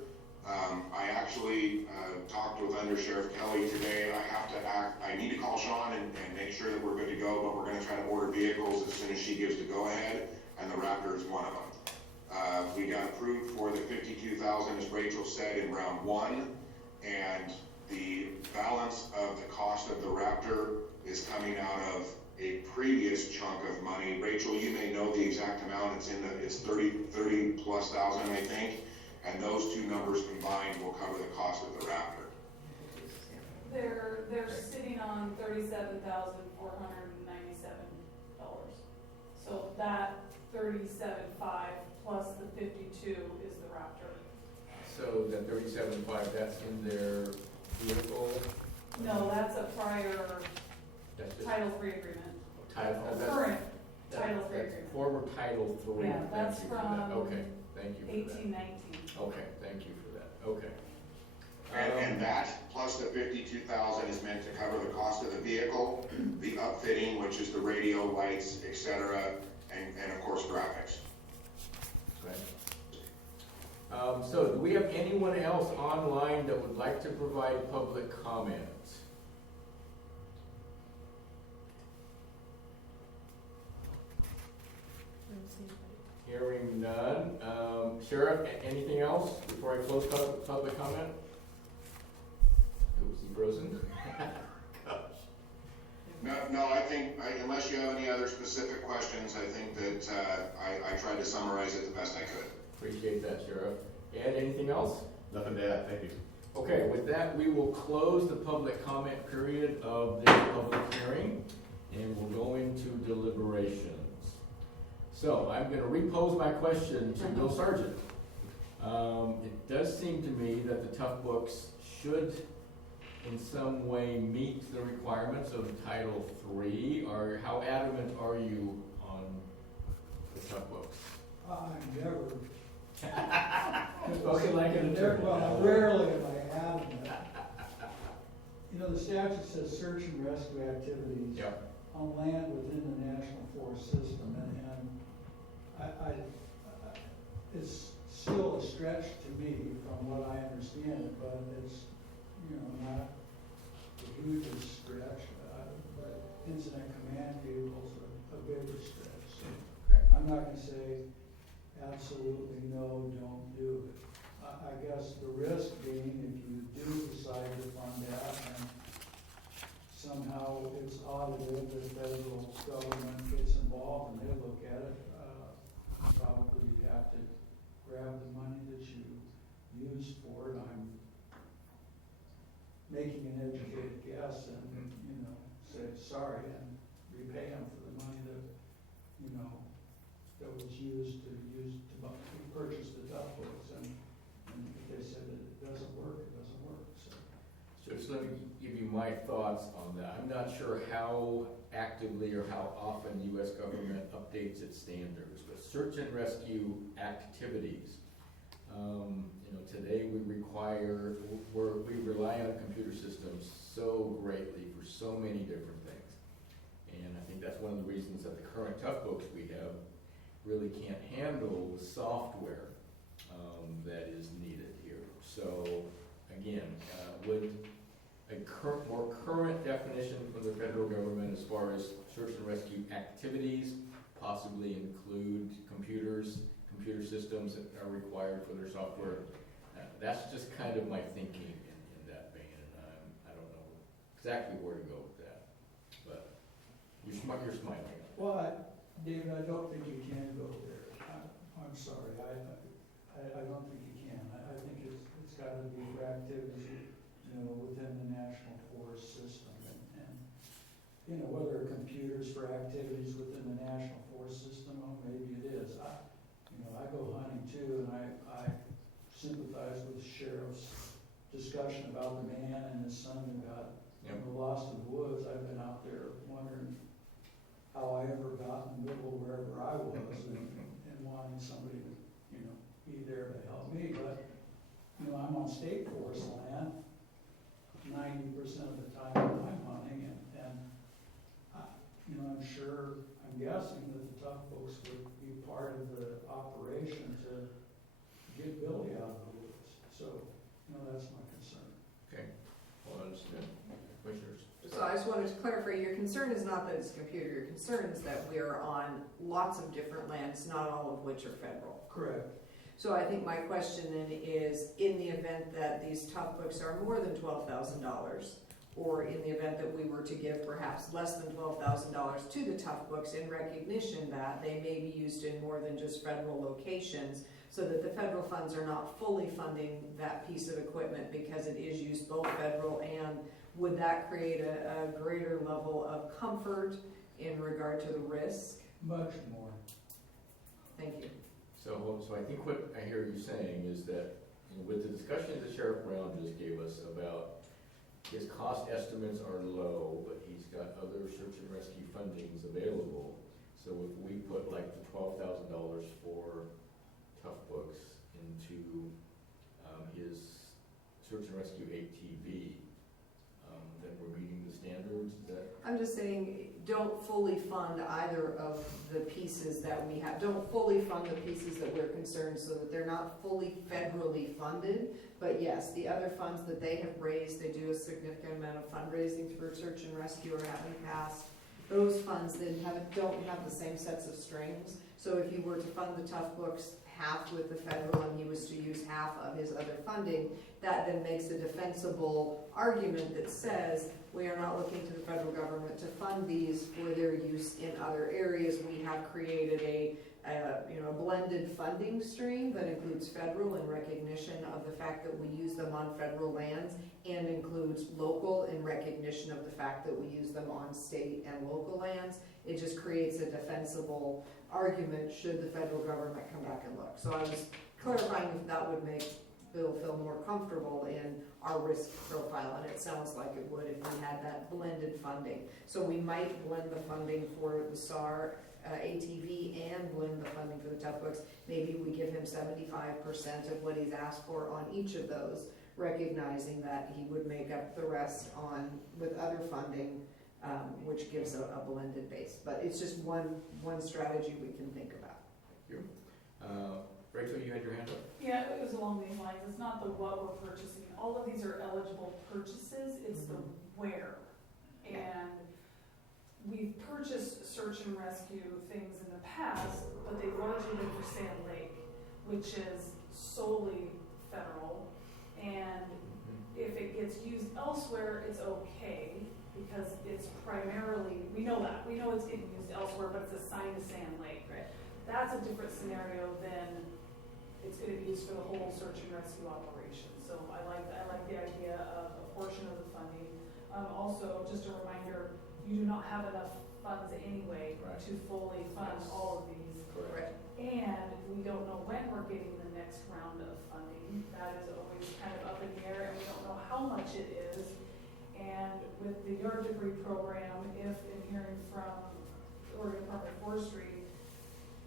I actually talked with Under Sheriff Kelly today. I need to call Sean and make sure that we're good to go, but we're going to try to order vehicles as soon as she gives the go-ahead, and the Raptor is one of them. We got approved for the $52,000, as Rachel said, in round 1, and the balance of the cost of the Raptor is coming out of a previous chunk of money. Rachel, you may know the exact amount. It's 30 plus thousand, I think, and those two numbers combined will cover the cost of the Raptor. They're sitting on $37,497. So that 37.5 plus the 52 is the Raptor. So that 37.5, that's in their vehicle? No, that's a prior Title III agreement. Current Title III agreement. Former Title III. Yeah, that's Thank you for that. from Okay, thank you for that. 1819. Okay, thank you for that. Okay. And that plus the $52,000 is meant to cover the cost of the vehicle, the upfitting, which is the radio, lights, etc., and of course graphics. Okay. So do we have anyone else online that would like to provide public comment? Hearing none. Sheriff, anything else before I close public comment? Oops, he frozen? No, I think, unless you have any other specific questions, I think that I tried to summarize it the best I could. Appreciate that, Sheriff. Ed, anything else? Nothing to add, thank you. Okay, with that, we will close the public comment period of this public hearing, and we'll go into deliberations. So I'm going to repose my question to Bill Sargent. It does seem to me that the tough books should in some way meet the requirements of Title III, or how adamant are you on the tough books? I never. Okay, like an attorney. Well, rarely am I adamant. The statute says search and rescue activities on land within the National Forest System, and it's still a stretch to me from what I understand, but it's, not the hugest stretch, but incident command vehicles are a bigger stretch. So I'm not gonna say absolutely no, don't do it. I guess the risk being if you do decide to fund that and somehow it's audited, the federal government gets involved and they look at it, probably you'd have to grab the money that you used for it. I'm making an educated guess and, say sorry and repay them for the money that, that was used to purchase the tough books. And if they said that it doesn't work, it doesn't work, so. So just let me give you my thoughts on that. I'm not sure how actively or how often the U.S. government updates its standards, but search and rescue activities. Today we rely on computer systems so greatly for so many different things. And I think that's one of the reasons that the current tough books we have really can't handle the software that is needed here. So again, would a more current definition from the federal government as far as search and rescue activities possibly include computer systems that are required for their software? That's just kind of my thinking in that vein, and I don't know exactly where to go with that. But you're smiling. Well, David, I don't think you can go there. I'm sorry, I don't think you can. I think it's got to be for activities, within the National Forest System, and whether a computer's for activities within the National Forest System, well, maybe it is. I go hunting too, and I sympathize with the sheriff's discussion about the man and his son who got lost in the woods. I've been out there wondering how I ever got in the middle of wherever I was and wanting somebody to, be there to help me. But, I'm on state forest land 90% of the time that I'm hunting, and I'm guessing that the tough folks would be part of the operation to get Billy out of the woods. So, that's my concern. Okay, well understood. Commissioners? So I just wanted to clarify, your concern is not that it's a computer, your concern is that we are on lots of different lands, not all of which are federal. Correct. So I think my question then is, in the event that these tough books are more than $12,000, or in the event that we were to give perhaps less than $12,000 to the tough books in recognition that they may be used in more than just federal locations, so that the federal funds are not fully funding that piece of equipment because it is used both federal and would that create a greater level of comfort in regard to the risk? Much more. Thank you. So I think what I hear you saying is that with the discussion that Sheriff Brown just gave us about his cost estimates are low, but he's got other search and rescue fundings available. So if we put like the $12,000 for tough books into his search and rescue ATV, then we're meeting the standards. Is that? I'm just saying, don't fully fund either of the pieces that we have. Don't fully fund the pieces that we're concerned so that they're not fully federally funded. But yes, the other funds that they have raised, they do a significant amount of fundraising through search and rescue or have in the past. Those funds then don't have the same sets of strings. So if you were to fund the tough books half with the federal and he was to use half of his other funding, that then makes a defensible argument that says we are not looking to the federal government to fund these for their use in other areas. We have created a blended funding stream that includes federal in recognition of the fact that we use them on federal lands and includes local in recognition of the fact that we use them on state and local lands. It just creates a defensible argument should the federal government come back and look. So I was clarifying if that would make Bill feel more comfortable in our risk profile, and it sounds like it would if we had that blended funding. So we might blend the funding for the SAR ATV and blend the funding for the tough books. Maybe we give him 75% of what he's asked for on each of those, recognizing that he would make up the rest with other funding, which gives a blended base. But it's just one strategy we can think about. Thank you. Rachel, you had your hand up? Yeah, it was along these lines. It's not the what we're purchasing. All of these are eligible purchases. It's the where. And we've purchased search and rescue things in the past, but they've largely been for Sand Lake, which is solely federal. And if it gets used elsewhere, it's okay, because it's primarily, we know it's getting used elsewhere, but it's assigned to Sand Lake. Right. That's a different scenario than it's gonna be used for the whole search and rescue operation. So I like the idea of a portion of the funding. Also, just a reminder, you do not have enough funds anyway Right. to fully fund all of these. Correct. And we don't know when we're getting the next round of funding. That is always kind of up in the air, and we don't know how much it is. And with the yard debris program, if in hearing from Oregon Department of Forestry,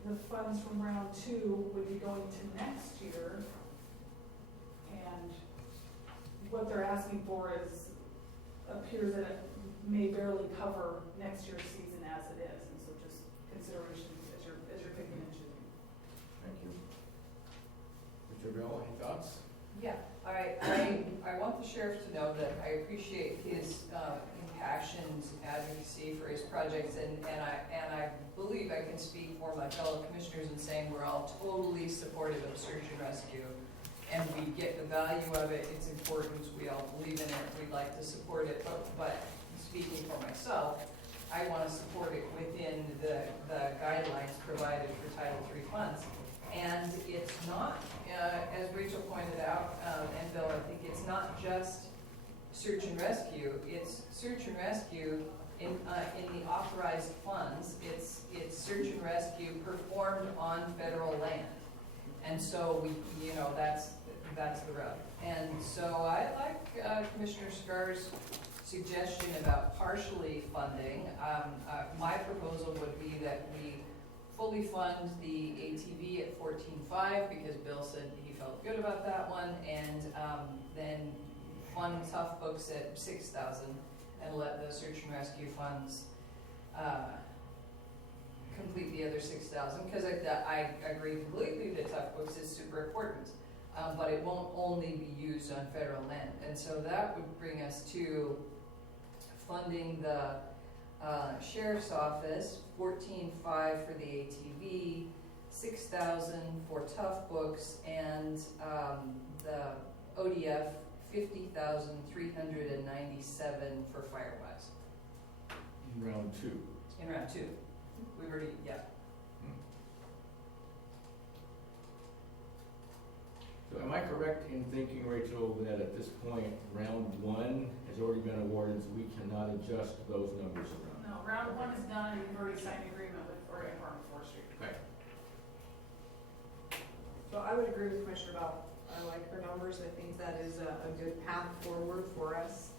the funds from round 2 would be going to next year. And what they're asking for appears that it may barely cover next year's season as it is. And so just consideration as you're picking and choosing. Thank you. Mr. Bell, any thoughts? Yeah, I want the sheriff to know that I appreciate his impassioned advocacy for his projects, and I believe I can speak for my fellow commissioners in saying we're all totally supportive of search and rescue, and we get the value of it. It's important. We all believe in it. We'd like to support it, but speaking for myself, I want to support it within the guidelines provided for Title III funds. And it's not, as Rachel pointed out, and Bill, I think it's not just search and rescue. It's search and rescue in the authorized funds. It's search and rescue performed on federal land. And so that's the rub. And so I like Commissioner Scar's suggestion about partially funding. My proposal would be that we fully fund the ATV at 14.5 because Bill said he felt good about that one, and then fund Tough Books at 6,000 and let the search and rescue funds complete the other 6,000, because I agree completely that Tough Books is super important, but it won't only be used on federal land. And so that would bring us to funding the Sheriff's Office, 14.5 for the ATV, 6,000 for Tough Books, and the ODF, 50,397 for Firewise. In round 2. In round 2. We've already, yeah. So am I correct in thinking, Rachel, that at this point, round 1 has already been awarded, so we cannot adjust those numbers around? No, round 1 is done, and we've already signed an agreement with Oregon Department of Forestry. Okay. So I would agree with Commissioner Bell. I like her numbers. I think that is a good path forward for us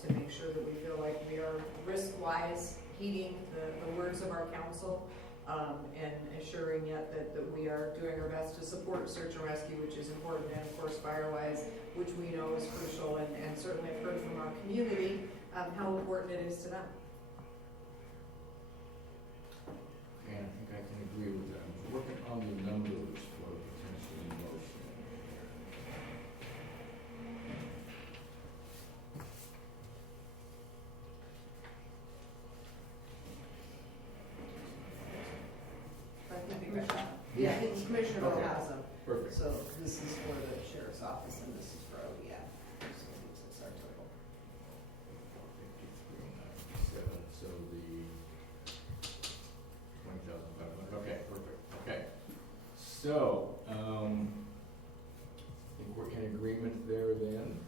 to make sure that we feel like we are risk-wise heeding the words of our council and assuring yet that we are doing our best to support search and rescue, which is important, and of course Firewise, which we know is crucial, and certainly have heard from our community how important it is to them. And I think I can agree with that. I'm working on the numbers for potential motion. I think the Commissioner, yeah, the Commissioner Bell has them. Perfect. So this is for the Sheriff's Office and this is for ODF. So it's our total. 53,997, so the 20,500. Okay, perfect. Okay. So, I think we're in agreement there then.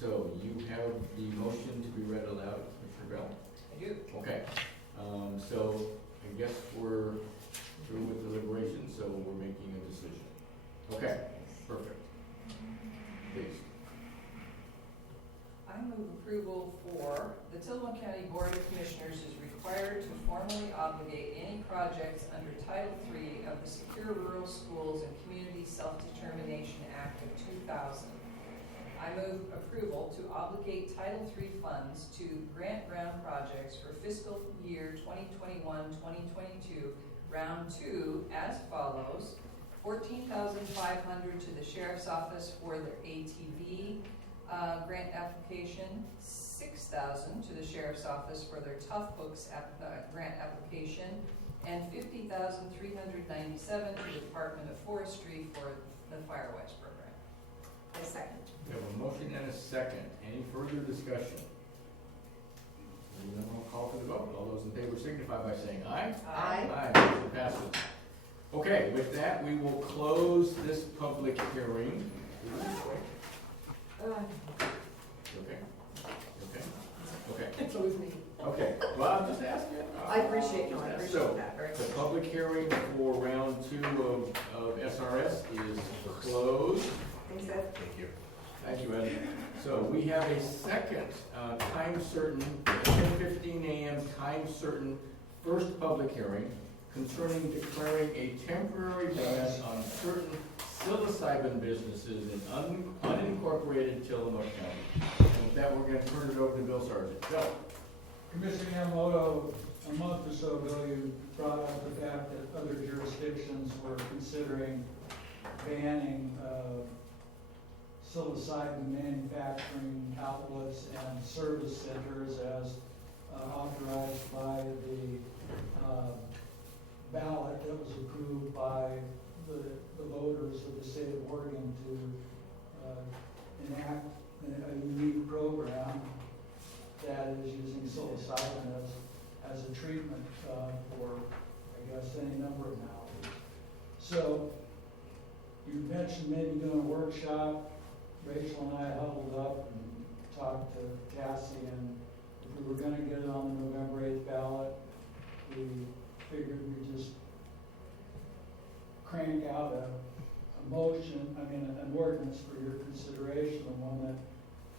So you have the motion to be read aloud, Commissioner Bell? I do. Okay. So I guess we're through with deliberations, so we're making a decision. Okay, perfect. Please. I move approval for the Tillamook County Board of Commissioners is required to formally obligate any projects under Title III of the Secure Rural Schools and Community Self-Determination Act of 2000. I move approval to obligate Title III funds to grant round projects for fiscal year 2021-2022, round 2 as follows: $14,500 to the Sheriff's Office for their ATV grant application, $6,000 to the Sheriff's Office for their Tough Books grant application, and $50,397 to the Department of Forestry for the Firewise program. I second. We have a motion and a second. Any further discussion? Hearing none, I'll call for the vote. All those in favor signify by saying aye. Aye. Aye, motion passes. Okay, with that, we will close this public hearing. Okay? Okay? It's always me. Okay, well, I'm just asking. I appreciate that very The much. public hearing for round 2 of SRS is closed. Thanks, Ed. Thank you. Thank you, Ed. So we have a second, time certain, 10:15 a.m. time certain, first public hearing concerning declaring a temporary ban on certain psilocybin businesses in unincorporated Tillamook County. And with that, we're going to turn it over to Bill Sargent. Bill. Commissioner Yamamoto, a month or so ago, you brought up the fact that other jurisdictions were considering banning psilocybin manufacturing outlets and service centers as authorized by the ballot that was approved by the voters of the state of Oregon to enact a unique program that is using psilocybin as a treatment for, I guess, any number of maladies. So you mentioned maybe doing a workshop. Rachel and I huddled up and talked to Cassie, and if we were going to get it on the November 8th ballot, we figured we'd just crank out an ordinance for your consideration. The one that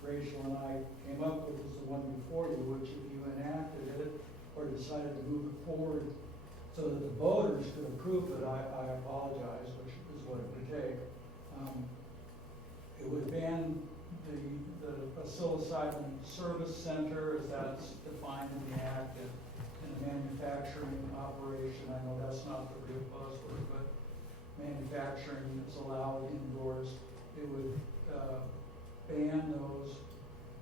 Rachel and I came up with was the one before you, which if you enacted it or decided to move it forward so that the voters could approve it, I apologize, which is what it would take. It would ban the psilocybin service center, as that's defined in the act, in a manufacturing operation. I know that's not the real buzzword, but manufacturing is allowed indoors. It would ban those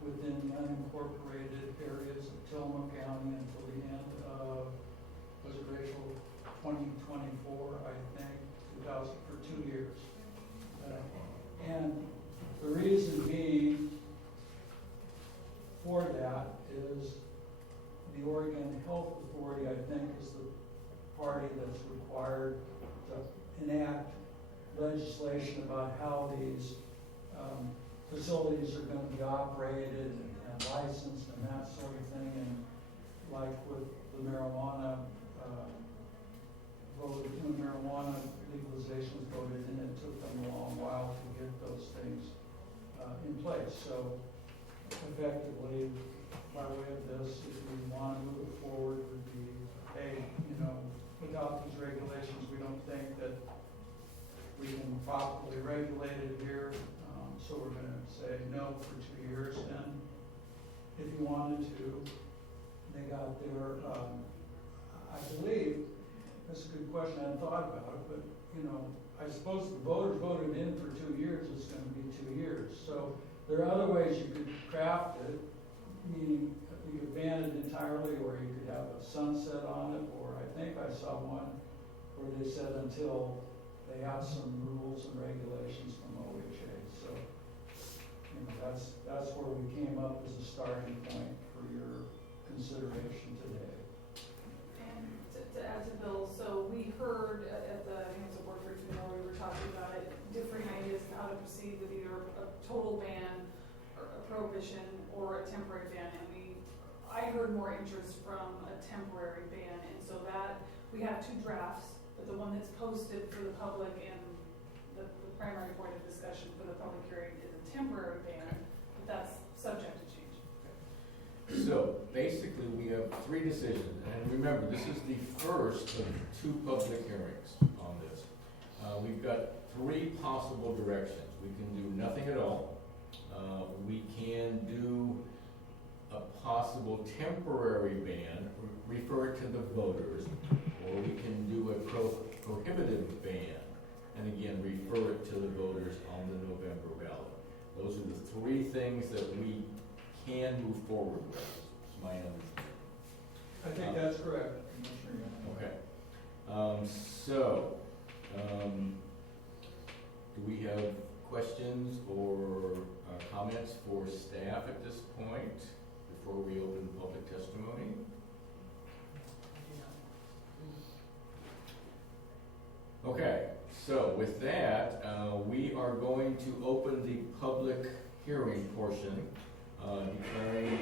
within the unincorporated areas of Tillamook County until the end of, was it Rachel, 2024, I think, 2000, for 2 years. And the reason being for that is the Oregon Health Authority, I think, is the party that's required to enact legislation about how these facilities are going to be operated and licensed and that sort of thing. And like with the marijuana vote, when marijuana legalization was voted in, it took them a long while to get those things in place. So effectively, by way of this, if we want to move it forward, would be, hey, without these regulations, we don't think that we can properly regulate it here. So we're going to say no for 2 years. And if you wanted to, they got their, I believe, that's a good question. I hadn't thought about it, but I suppose the voters voted in for 2 years. It's going to be 2 years. So there are other ways you could craft it, meaning you could ban it entirely, or you could have a sunset on it, or I think I saw one where they said until they have some rules and regulations from OHA. So that's where we came up as a starting point for your consideration today. And to add to Bill, so we heard at the, I think it was a board briefing where we were talking about it, different ideas of how to proceed with either a total ban or a prohibition or a temporary ban. And I heard more interest from a temporary ban, and so that we have 2 drafts, but the one that's posted for the public and the primary point of discussion for the public hearing is a temporary ban, but that's subject to change. So basically, we have 3 decisions, and remember, this is the first of 2 public hearings on this. We've got 3 possible directions. We can do nothing at all. We can do a possible temporary ban, refer it to the voters, or we can do a prohibitive ban, and again, refer it to the voters on the November ballot. Those are the 3 things that we can move forward with, is my understanding. I think that's correct, Commissioner Young. Okay. Do we have questions or comments for staff at this point before we open public testimony? Okay, so with that, we are going to open the public hearing portion, declaring,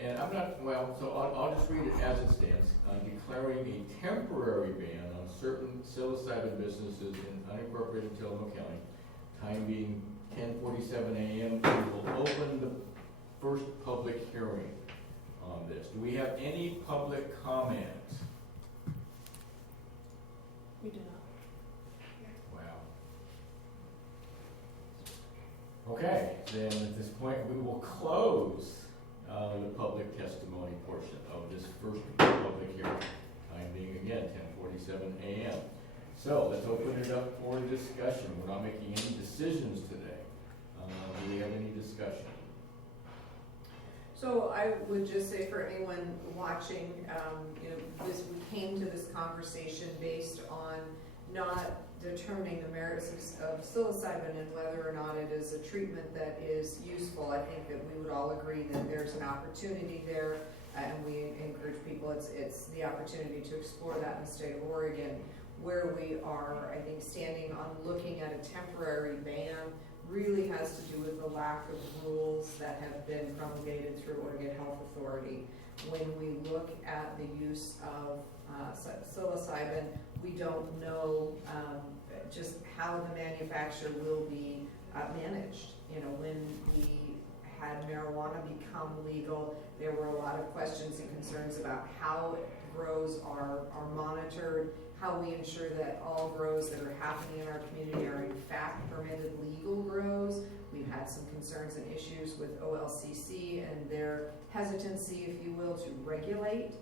and I'm not, well, so I'll just read it as it stands, declaring a temporary ban on certain psilocybin businesses in unincorporated Tillamook County, time being 10:47 a.m. We will open the first public hearing on this. Do we have any public comment? We do not. Wow. Okay, then at this point, we will close the public testimony portion of this first public hearing, time being again 10:47 a.m. So let's open it up for discussion. We're not making any decisions today. Do we have any discussion? So I would just say for anyone watching, we came to this conversation based on not determining the merits of psilocybin and whether or not it is a treatment that is useful. I think that we would all agree that there's an opportunity there, and we encourage people, it's the opportunity to explore that in the state of Oregon. Where we are, I think, standing on looking at a temporary ban really has to do with the lack of rules that have been promulgated through Oregon Health Authority. When we look at the use of psilocybin, we don't know just how the manufacture will be managed. When we had marijuana become legal, there were a lot of questions and concerns about how grows are monitored, how we ensure that all grows that are happening in our community are in fact permitted legal grows. We've had some concerns and issues with OLCC and their hesitancy, if you will, to regulate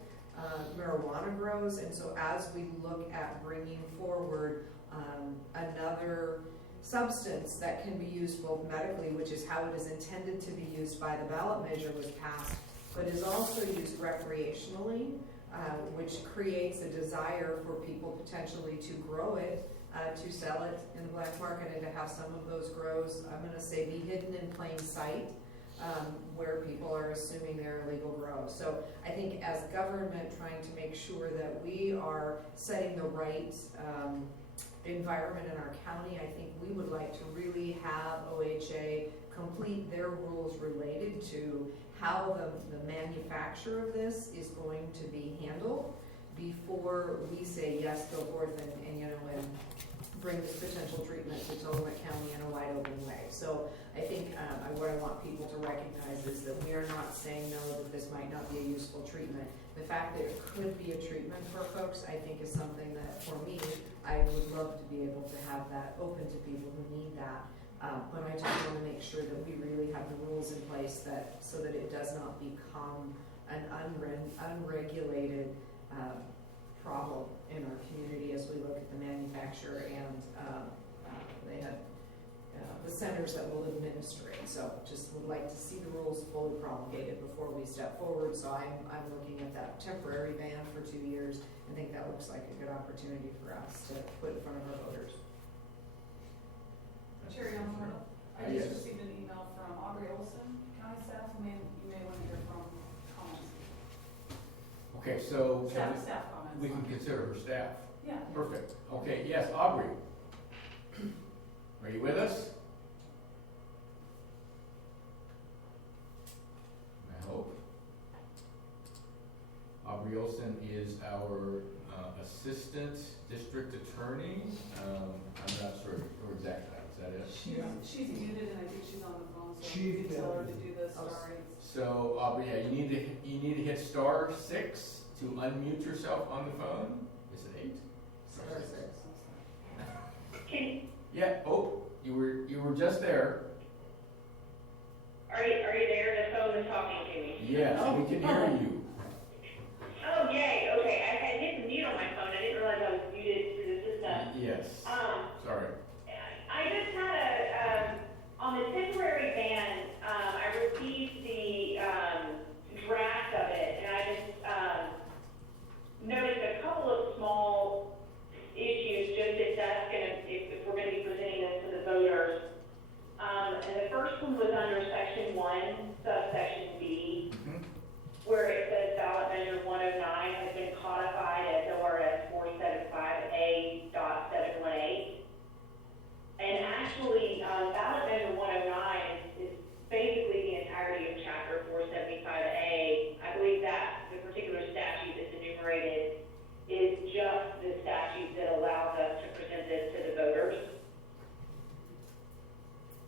marijuana grows. And so as we look at bringing forward another substance that can be used both medically, which is how it is intended to be used by the ballot measure was passed, but is also used recreationally, which creates a desire for people potentially to grow it, to sell it in the black market, and to have some of those grows, I'm going to say, be hidden in plain sight, where people are assuming they're illegal grows. So I think as government trying to make sure that we are setting the right environment in our county, I think we would like to really have OHA complete their rules related to how the manufacture of this is going to be handled before we say yes, go forth and bring this potential treatment to Tillamook County in a wide open way. So I think what I want people to recognize is that we are not saying no, that this might not be a useful treatment. The fact that it could be a treatment for folks, I think, is something that, for me, I would love to be able to have that open to people who need that. But I just want to make sure that we really have the rules in place so that it does not become an unregulated problem in our community as we look at the manufacturer and they have the centers that will administer it. So just would like to see the rules fully promulgated before we step forward. So I'm looking at that temporary ban for 2 years. I think that looks like a good opportunity for us to put in front of our voters. Chair Young, I Yes. just received an email from Aubrey Olson, county staff, you may want to hear from comments. Okay, so Staff comments. we can consider her staff. Yeah. Perfect. Okay, yes, Aubrey. Are you with us? I hope. Aubrey Olson is our assistant district attorney. I'm not sure her exact title. Is that it? She's muted and I think she's on the phone, so She's you can tell her to muted. do the star eight. So Aubrey, yeah, you need to hit *6 to unmute yourself on the phone. Is it 8? Star 6. Yeah. Oh, you were just there. Are you there? The phone is talking to me. Yes, we can hear you. Oh, yay, okay, I had hit the mute on my phone, I didn't realize I was muted through the system. Yes. Sorry. I just had on the temporary ban,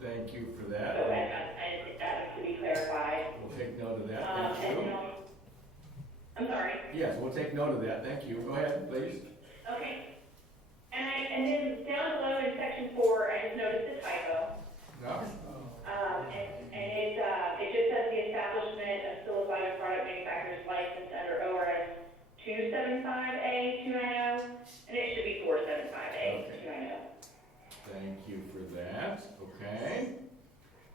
thank you for So that. that to be clarified. We'll take note of that, And thank you. then, I'm sorry. Yes, we'll take note of that, thank you. Go ahead, please. Okay. And then down below in section 4, I just noticed a typo. No? It just says the establishment of psilocybin product manufacturer's license under ORS 275A 290, and it should be 475A 290. Thank you for that, okay.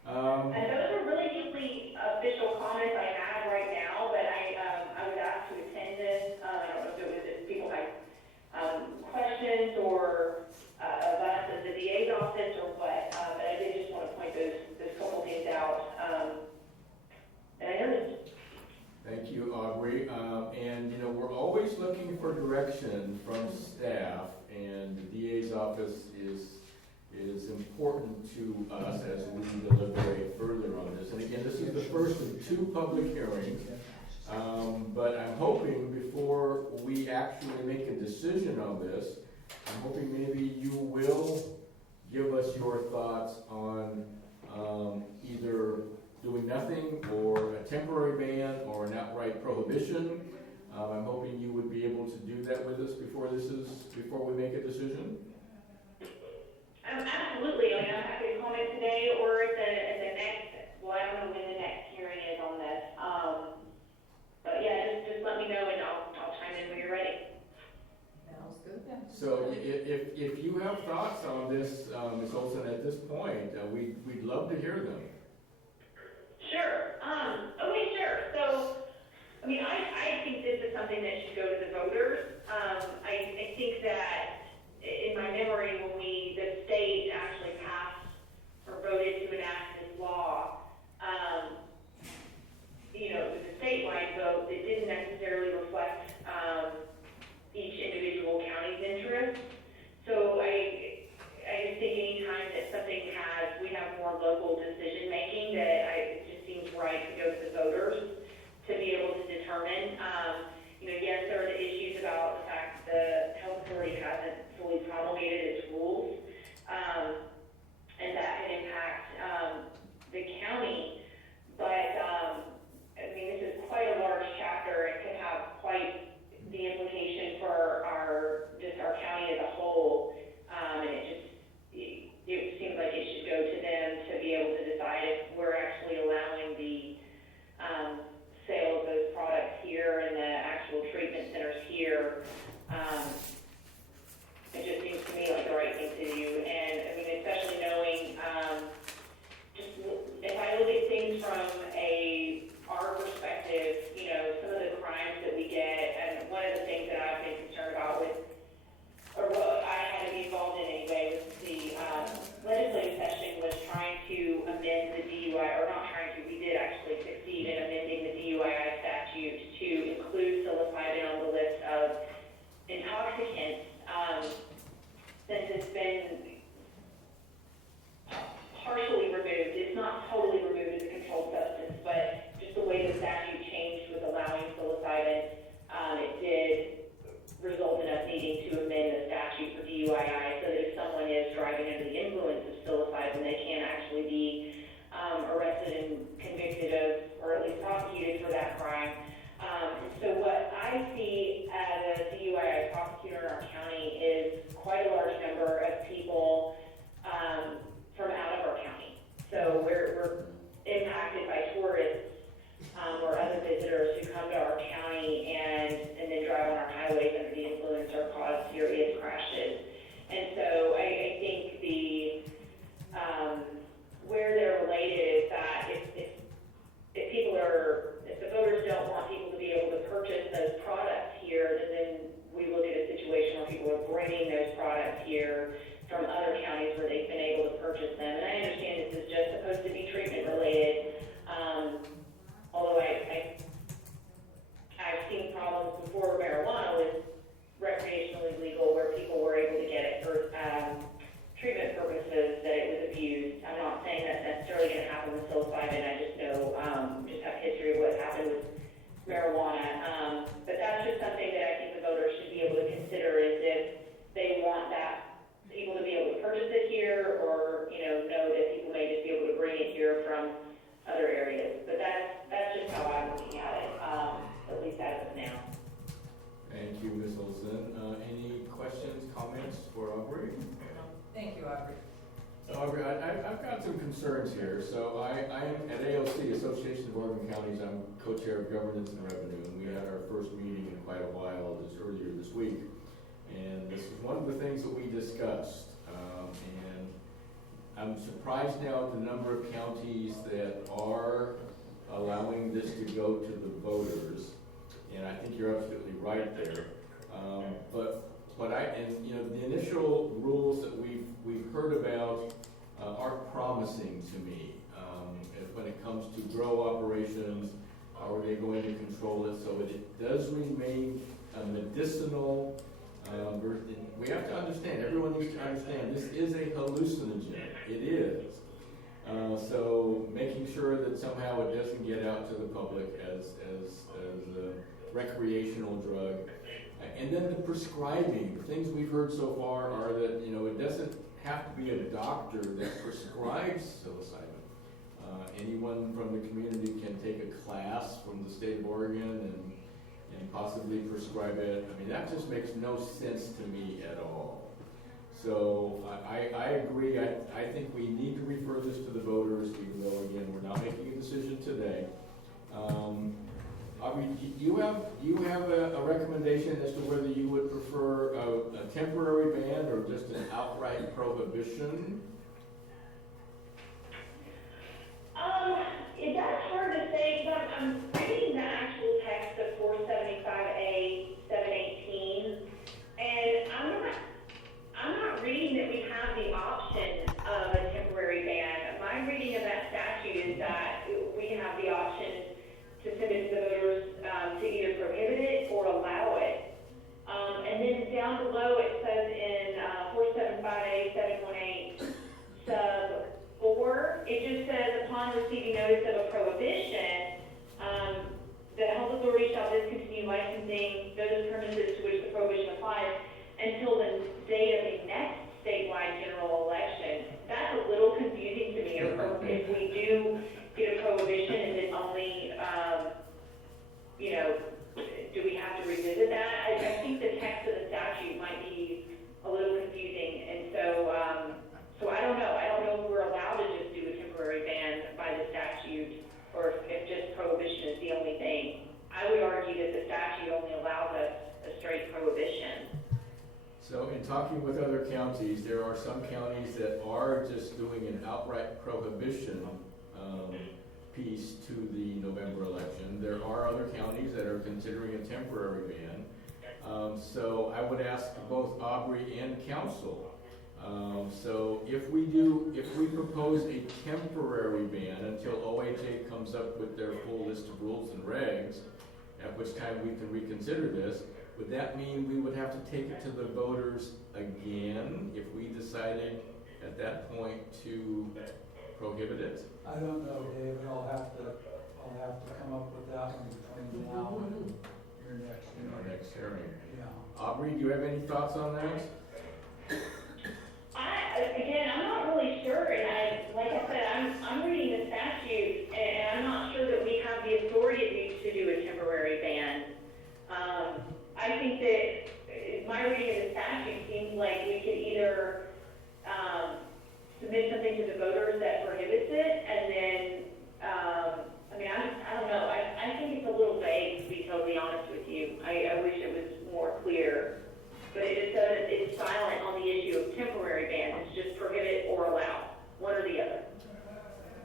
And those are really the only official comments I have right now, but I was asked to attend this. I don't know if it was if people had questions or of us as the DA's office or what, but I did just want to point those couple things out. And I noticed. Thank you, Aubrey. And, you know, we're always looking for direction from staff, and the DA's office is important to us as we deliberate further on this. And again, this is the first of 2 public hearings, but I'm hoping before we actually make a decision on this, I'm hoping maybe you will give us your thoughts on either doing nothing or a temporary ban or an outright prohibition. I'm hoping you would be able to do that with us before we make a decision. Absolutely. I mean, I'm happy to comment today or at the next, well, I don't know when the next hearing is on this. But yeah, just let me know and I'll chime in when you're ready. Sounds good. So if you have thoughts on this, Ms. Olson, at this point, we'd love to hear them. Sure. Okay, sure. So, I mean, I think this is something that should go to the voters. I think that in my memory, when the state actually passed or voted to enact this law, you know, it was a statewide vote that didn't necessarily reflect each individual county's interest. So I just think anytime that we have more local decision making, it just seems right to go to the voters to be able to determine. You know, yes, there are the issues about the fact the health authority hasn't fully promulgated its rules, and that can impact the county. But I mean, this is quite a large chapter. It could have quite the implication for our county as a whole, and it seems like it should go to them to be able to decide if we're actually allowing the sale of those products here and the actual treatment centers here. It just seems to me like the right thing to do, and I mean, especially knowing, just if I look at things from our perspective, you know, some of the crimes that we get, and one of the things that I've been concerned about or what I had to be involved in anyway, was the legislative session was trying to amend the DUI, or not trying to, we did actually succeed in amending the DUI statute to include psilocybin on the list of intoxicants, since it's been partially removed. It's not totally removed as a controlled substance, but just the way the statute changed with allowing psilocybin, it did result in us needing to amend the statute for DUI so that if someone is driving under the influence of psilocybin, they can actually be arrested and convicted of, or at least prosecuted for that crime. So what I see as a DUI prosecutor in our county is quite a large number of people from out of our county. So we're impacted by tourists or other visitors who come to our county and then drive on our highways under the influence or cause serious crashes. And so I think where they're related is that if the voters don't want people to be able to purchase those products here, then we will get a situation where people are bringing those products here concerns here. So I am at AOC, Association of Oregon Counties. I'm co-chair of Governance and Revenue, and we had our first meeting in quite a while just earlier this week. And this is one of the things that we discussed. And I'm surprised now at the number of counties that are allowing this to go to the voters. And I think you're absolutely right there. The initial rules that we've heard about aren't promising to me. When it comes to grow operations, how are they going to control it? So it does remain a medicinal. We have to understand, everyone needs to understand, this is a hallucinogen. It is. So making sure that somehow it doesn't get out to the public as a recreational drug. And then the prescribing. The things we've heard so far are that, it doesn't have to be a doctor that prescribes psilocybin. Anyone from the community can take a class from the state of Oregon and possibly prescribe it. I mean, that just makes no sense to me at all. So I agree. I think we need to refer this to the voters, even though, again, we're not making a decision today. Aubrey, you have a recommendation as to whether you would prefer a temporary ban or just an outright prohibition? That's hard to say, because I'm reading the actual text of 475A 718, and I'm not reading that we have the option of a temporary ban. My reading of that statute is that we have the option to send it to the voters to either prohibit it or allow it. And then down below it says in 475A 718 sub 4, it just says upon receiving notice of a prohibition, the health authority shall discontinue licensing those premises to which the prohibition applies until the date of the next statewide general election. That's a little confusing to me. If we do get a prohibition, is it only, do we have to revisit that? I think the text of the statute might be a little confusing, and so I don't know. I don't know if we're allowed to just do a temporary ban by the statute, or if just prohibition is the only thing. I would argue that the statute only allows us a straight prohibition. So in talking with other counties, there are some counties that are just doing an outright prohibition piece to the November election. There are other counties that are considering a temporary ban. So I would ask both Aubrey and council. So if we propose a temporary ban until OHA comes up with their full list of rules and regs, at which time we can reconsider this, would that mean we would have to take it to the voters again if we decided at that point to prohibit it? I don't know, David, I'll have to come up with that one between now and your next In our next hearing. Yeah. Aubrey, do you have any thoughts on that? Again, I'm not really sure, and like I said, I'm reading the statute, and I'm not sure that we have the authority to do a temporary ban. I think that my reading of the statute seems like we could either submit something to the voters that prohibits it, and then, I don't know. I think it's a little vague, to be totally honest with you. I wish it was more clear. But it just says it's silent on the issue of temporary ban. It's just prohibit or allow, one or the other.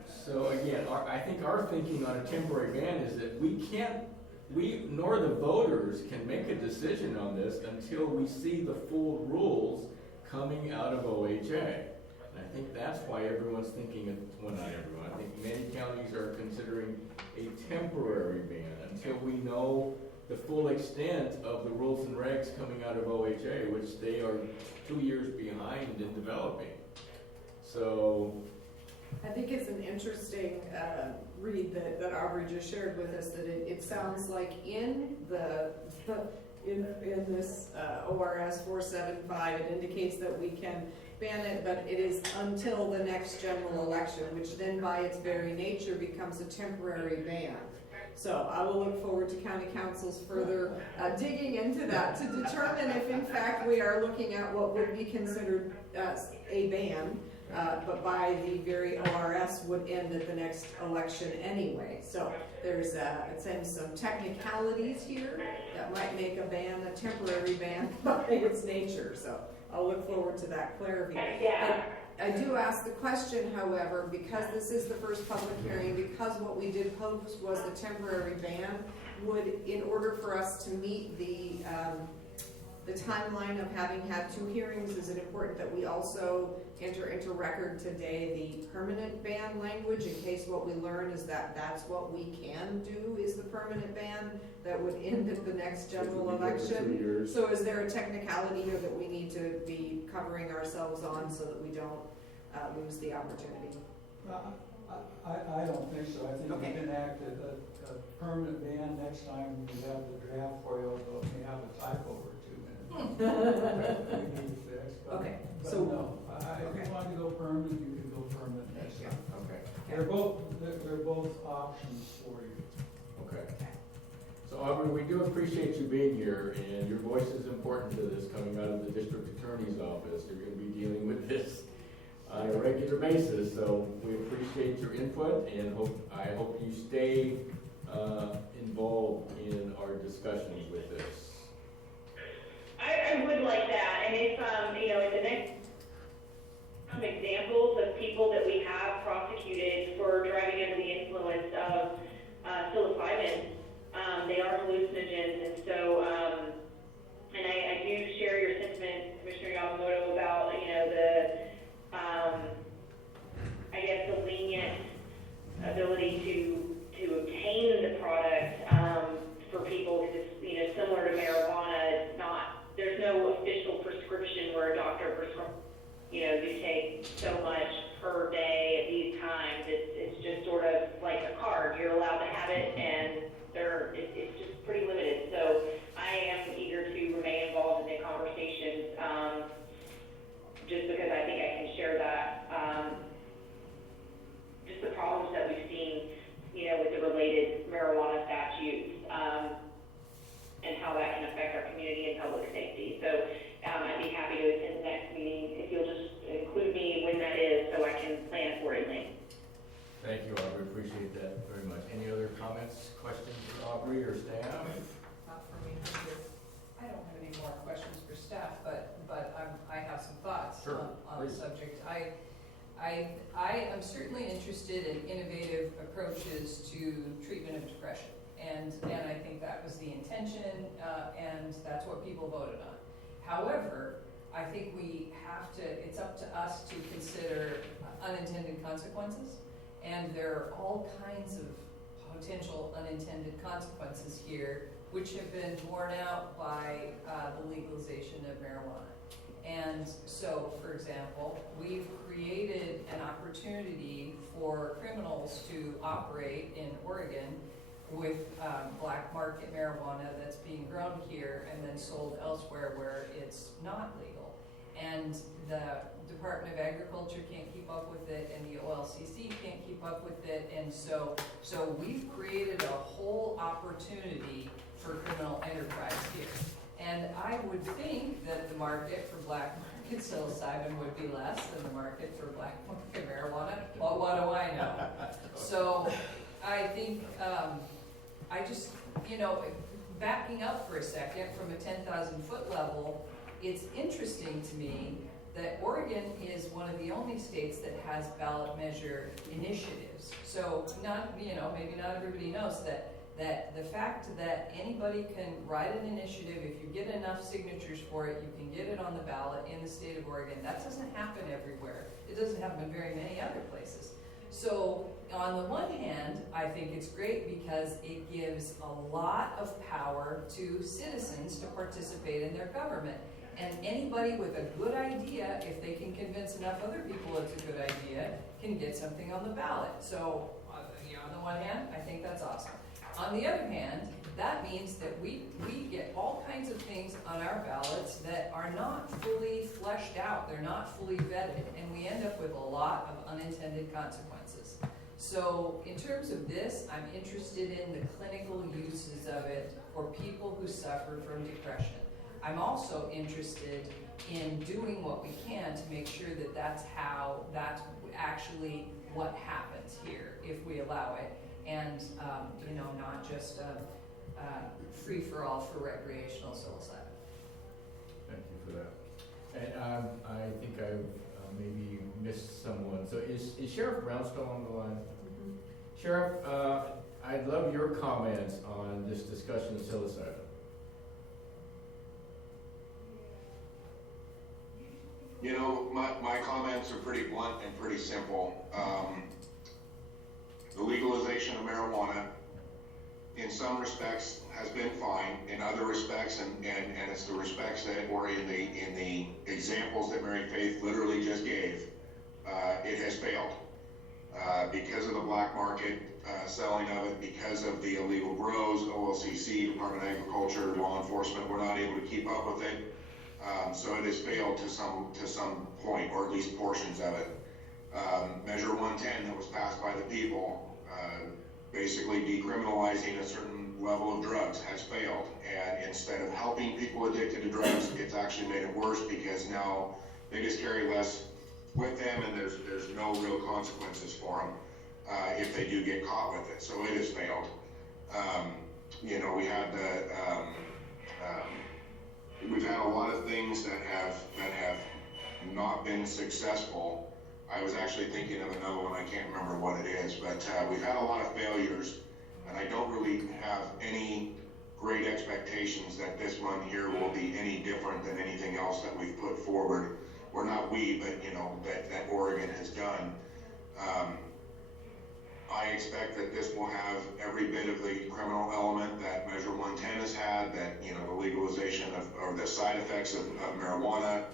So again, I think our thinking on a temporary ban is that we nor the voters can make a decision on this until we see the full rules coming out of OHA. And I think that's why everyone's thinking, well, not everyone, I think many counties are considering a temporary ban until we know the full extent of the rules and regs coming out of OHA, which they are 2 years behind in developing. So I think it's an interesting read that Aubrey just shared with us, that it sounds like in this ORS 475, it indicates that we can ban it, but it is until the next general election, which then by its very nature becomes a temporary ban. So I will look forward to county councils further digging into that to determine if in fact we are looking at what would be considered a ban. but by the very ORS would end at the next election anyway. So there's, it seems some technicalities here that might make a ban a temporary ban by its nature. So I'll look forward to that clarity. Yeah. I do ask the question, however, because this is the first public hearing, because what we did post was the temporary ban, would, in order for us to meet the timeline of having had 2 hearings, is it important that we also enter into record today the permanent ban language, in case what we learn is that that's what we can do, is the permanent ban that would end at the next general election? So is there a technicality here that we need to be covering ourselves on so that we don't lose the opportunity? I don't think so. I think Okay. we can enact a permanent ban next time we have the draft for you, although it may have a typo or 2 in it. We need to fix, but, Okay, but so- no, if you want to go permanent, you can go permanent next time. Okay, They're both options for you. okay. So Aubrey, we do appreciate you being here, and your voice is important to this coming out of the district attorney's office. You're gonna be dealing with this on a regular basis, so we appreciate your input, and I hope you stay involved in our discussions with this. I would like that, and if, in the next, some examples of people that we have prosecuted for driving under the influence of psilocybin. They are hallucinogens, and so, and I do share your sentiment, Commissioner Yamamoto, about, I guess the lenient ability to obtain the product for people, because it's, similar to marijuana. It's not, there's no official prescription where a doctor prescribes, you take so much per day at these times. It's just sort of like a card. You're allowed to have it, and it's just pretty limited. So I am eager to remain involved in the conversations, just because I think I can share that, just the problems that we've seen, with the related marijuana statutes, and how that can affect our community and public safety. So I'd be happy to attend the next meeting if you'll just include me when that is, so I can plan accordingly. Thank you, Aubrey, appreciate that very much. Any other comments, questions for Aubrey or staff? Not for me. I don't have any more questions for staff, but I have some thoughts Sure, on the please. subject. I am certainly interested in innovative approaches to treatment of depression, and I think that was the intention, and that's what people voted on. However, I think we have to, it's up to us to consider unintended consequences, and there are all kinds of potential unintended consequences here, which have been borne out by the legalization of marijuana. And so, for example, we've created an opportunity for criminals to operate in Oregon with black market marijuana that's being grown here and then sold elsewhere where it's not legal. And the Department of Agriculture can't keep up with it, and the OLCC can't keep up with it, and so we've created a whole opportunity for criminal enterprise here. And I would think that the market for black market psilocybin would be less than the market for black market marijuana. Well, what do I know? So I think, I just, backing up for a second from a 10,000 foot level, it's interesting to me that Oregon is one of the only states that has ballot measure initiatives. So maybe not everybody knows that the fact that anybody can write an initiative, if you get enough signatures for it, you can get it on the ballot in the state of Oregon. That doesn't happen everywhere. It doesn't happen in very many other places. So on the one hand, I think it's great because it gives a lot of power to citizens to participate in their government. And anybody with a good idea, if they can convince enough other people it's a good idea, can get something on the ballot. So on the one hand, I think that's awesome. On the other hand, that means that we get all kinds of things on our ballots that are not fully fleshed out. They're not fully vetted, and we end up with a lot of unintended consequences. So in terms of this, I'm interested in the clinical uses of it for people who suffer from depression. I'm also interested in doing what we can to make sure that that's actually what happens here if we allow it, and not just free for all for recreational psilocybin. Thank you for that. And I think I've maybe missed someone. So is Sheriff Brown still on the line? Mm-hmm. Sheriff, I'd love your comments on this discussion of psilocybin. You know, my comments are pretty blunt and pretty simple. The legalization of marijuana, in some respects, has been fine. In other respects, and it's the respects that, or in the examples that Mary Faith literally just gave, it has failed. Because of the black market selling of it, because of the illegal grows, OLCC, Department of Agriculture, law enforcement were not able to keep up with it. So it has failed to some point, or at least portions of it. Measure 110 that was passed by the people, basically decriminalizing a certain level of drugs, has failed. And instead of helping people addicted to drugs, it's actually made it worse, because now they just carry less with them, and there's no real consequences for them if they do get caught with it. So it has failed. We had we've had a lot of things that have not been successful. I was actually thinking of another one, I can't remember what it is, but we've had a lot of failures, and I don't really have any great expectations that this one here will be any different than anything else that we've put forward. Or not we, but that Oregon has done. I expect that this will have every bit of the criminal element that Measure 110 has had, that, the legalization or the side effects of marijuana.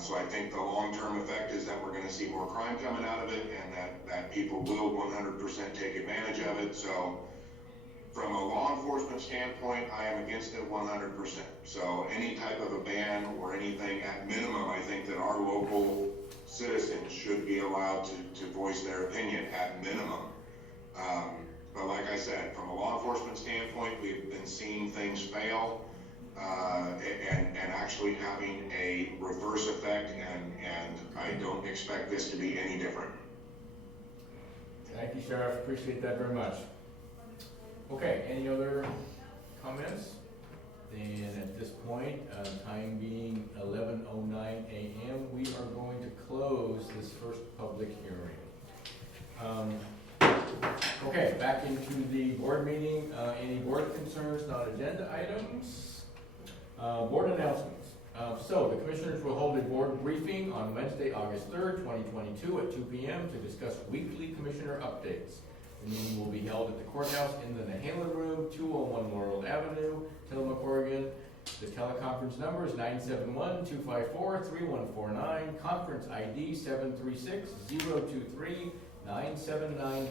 So I think the long-term effect is that we're going to see more crime coming out of it, and that people will 100% take advantage of it. So from a law enforcement standpoint, I am against it 100%. So any type of a ban or anything, at minimum, I think that our local citizens should be allowed to voice their opinion at minimum. But like I said, from a law enforcement standpoint, we've been seeing things fail and actually having a reverse effect, and I don't expect this to be any different. Thank you, Sheriff. Appreciate that very much. Okay, any other comments? Then at this point, time being 11:09 a.m., we are going to close this first public hearing. Okay, back into the board meeting. Any board concerns, non-agenda items? Board announcements. So the commissioners will hold a board briefing on Wednesday, August 3rd, 2022 at 2 p.m. to discuss weekly commissioner updates. The meeting will be held at the courthouse in the Nehalem Room, 201 Laurel Avenue, Tillamook, Oregon. The teleconference number is 971-254-3149, conference ID 736-023-979#.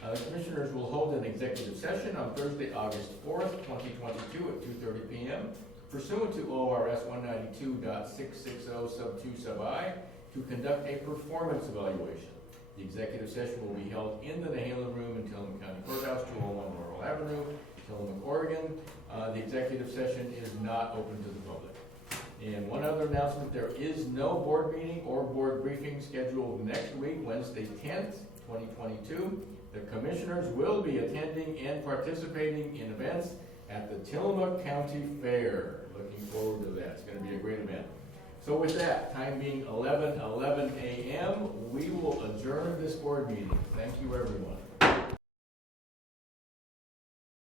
The commissioners will hold an executive session on Thursday, August 4th, 2022 at 2:30 p.m. pursuant to ORS 192.660 sub 2 sub I to conduct a performance evaluation. The executive session will be held in the Nehalem Room in Tillamook County Courthouse, 201 Laurel Avenue, Tillamook, Oregon. The executive session is not open to the public. And one other announcement, there is no board meeting or board briefing scheduled next week, Wednesday 10th, 2022. The commissioners will be attending and participating in events at the Tillamook County Fair. Looking forward to that. It's going to be a great event. So with that, time being 11:11 a.m., we will adjourn this board meeting. Thank you, everyone.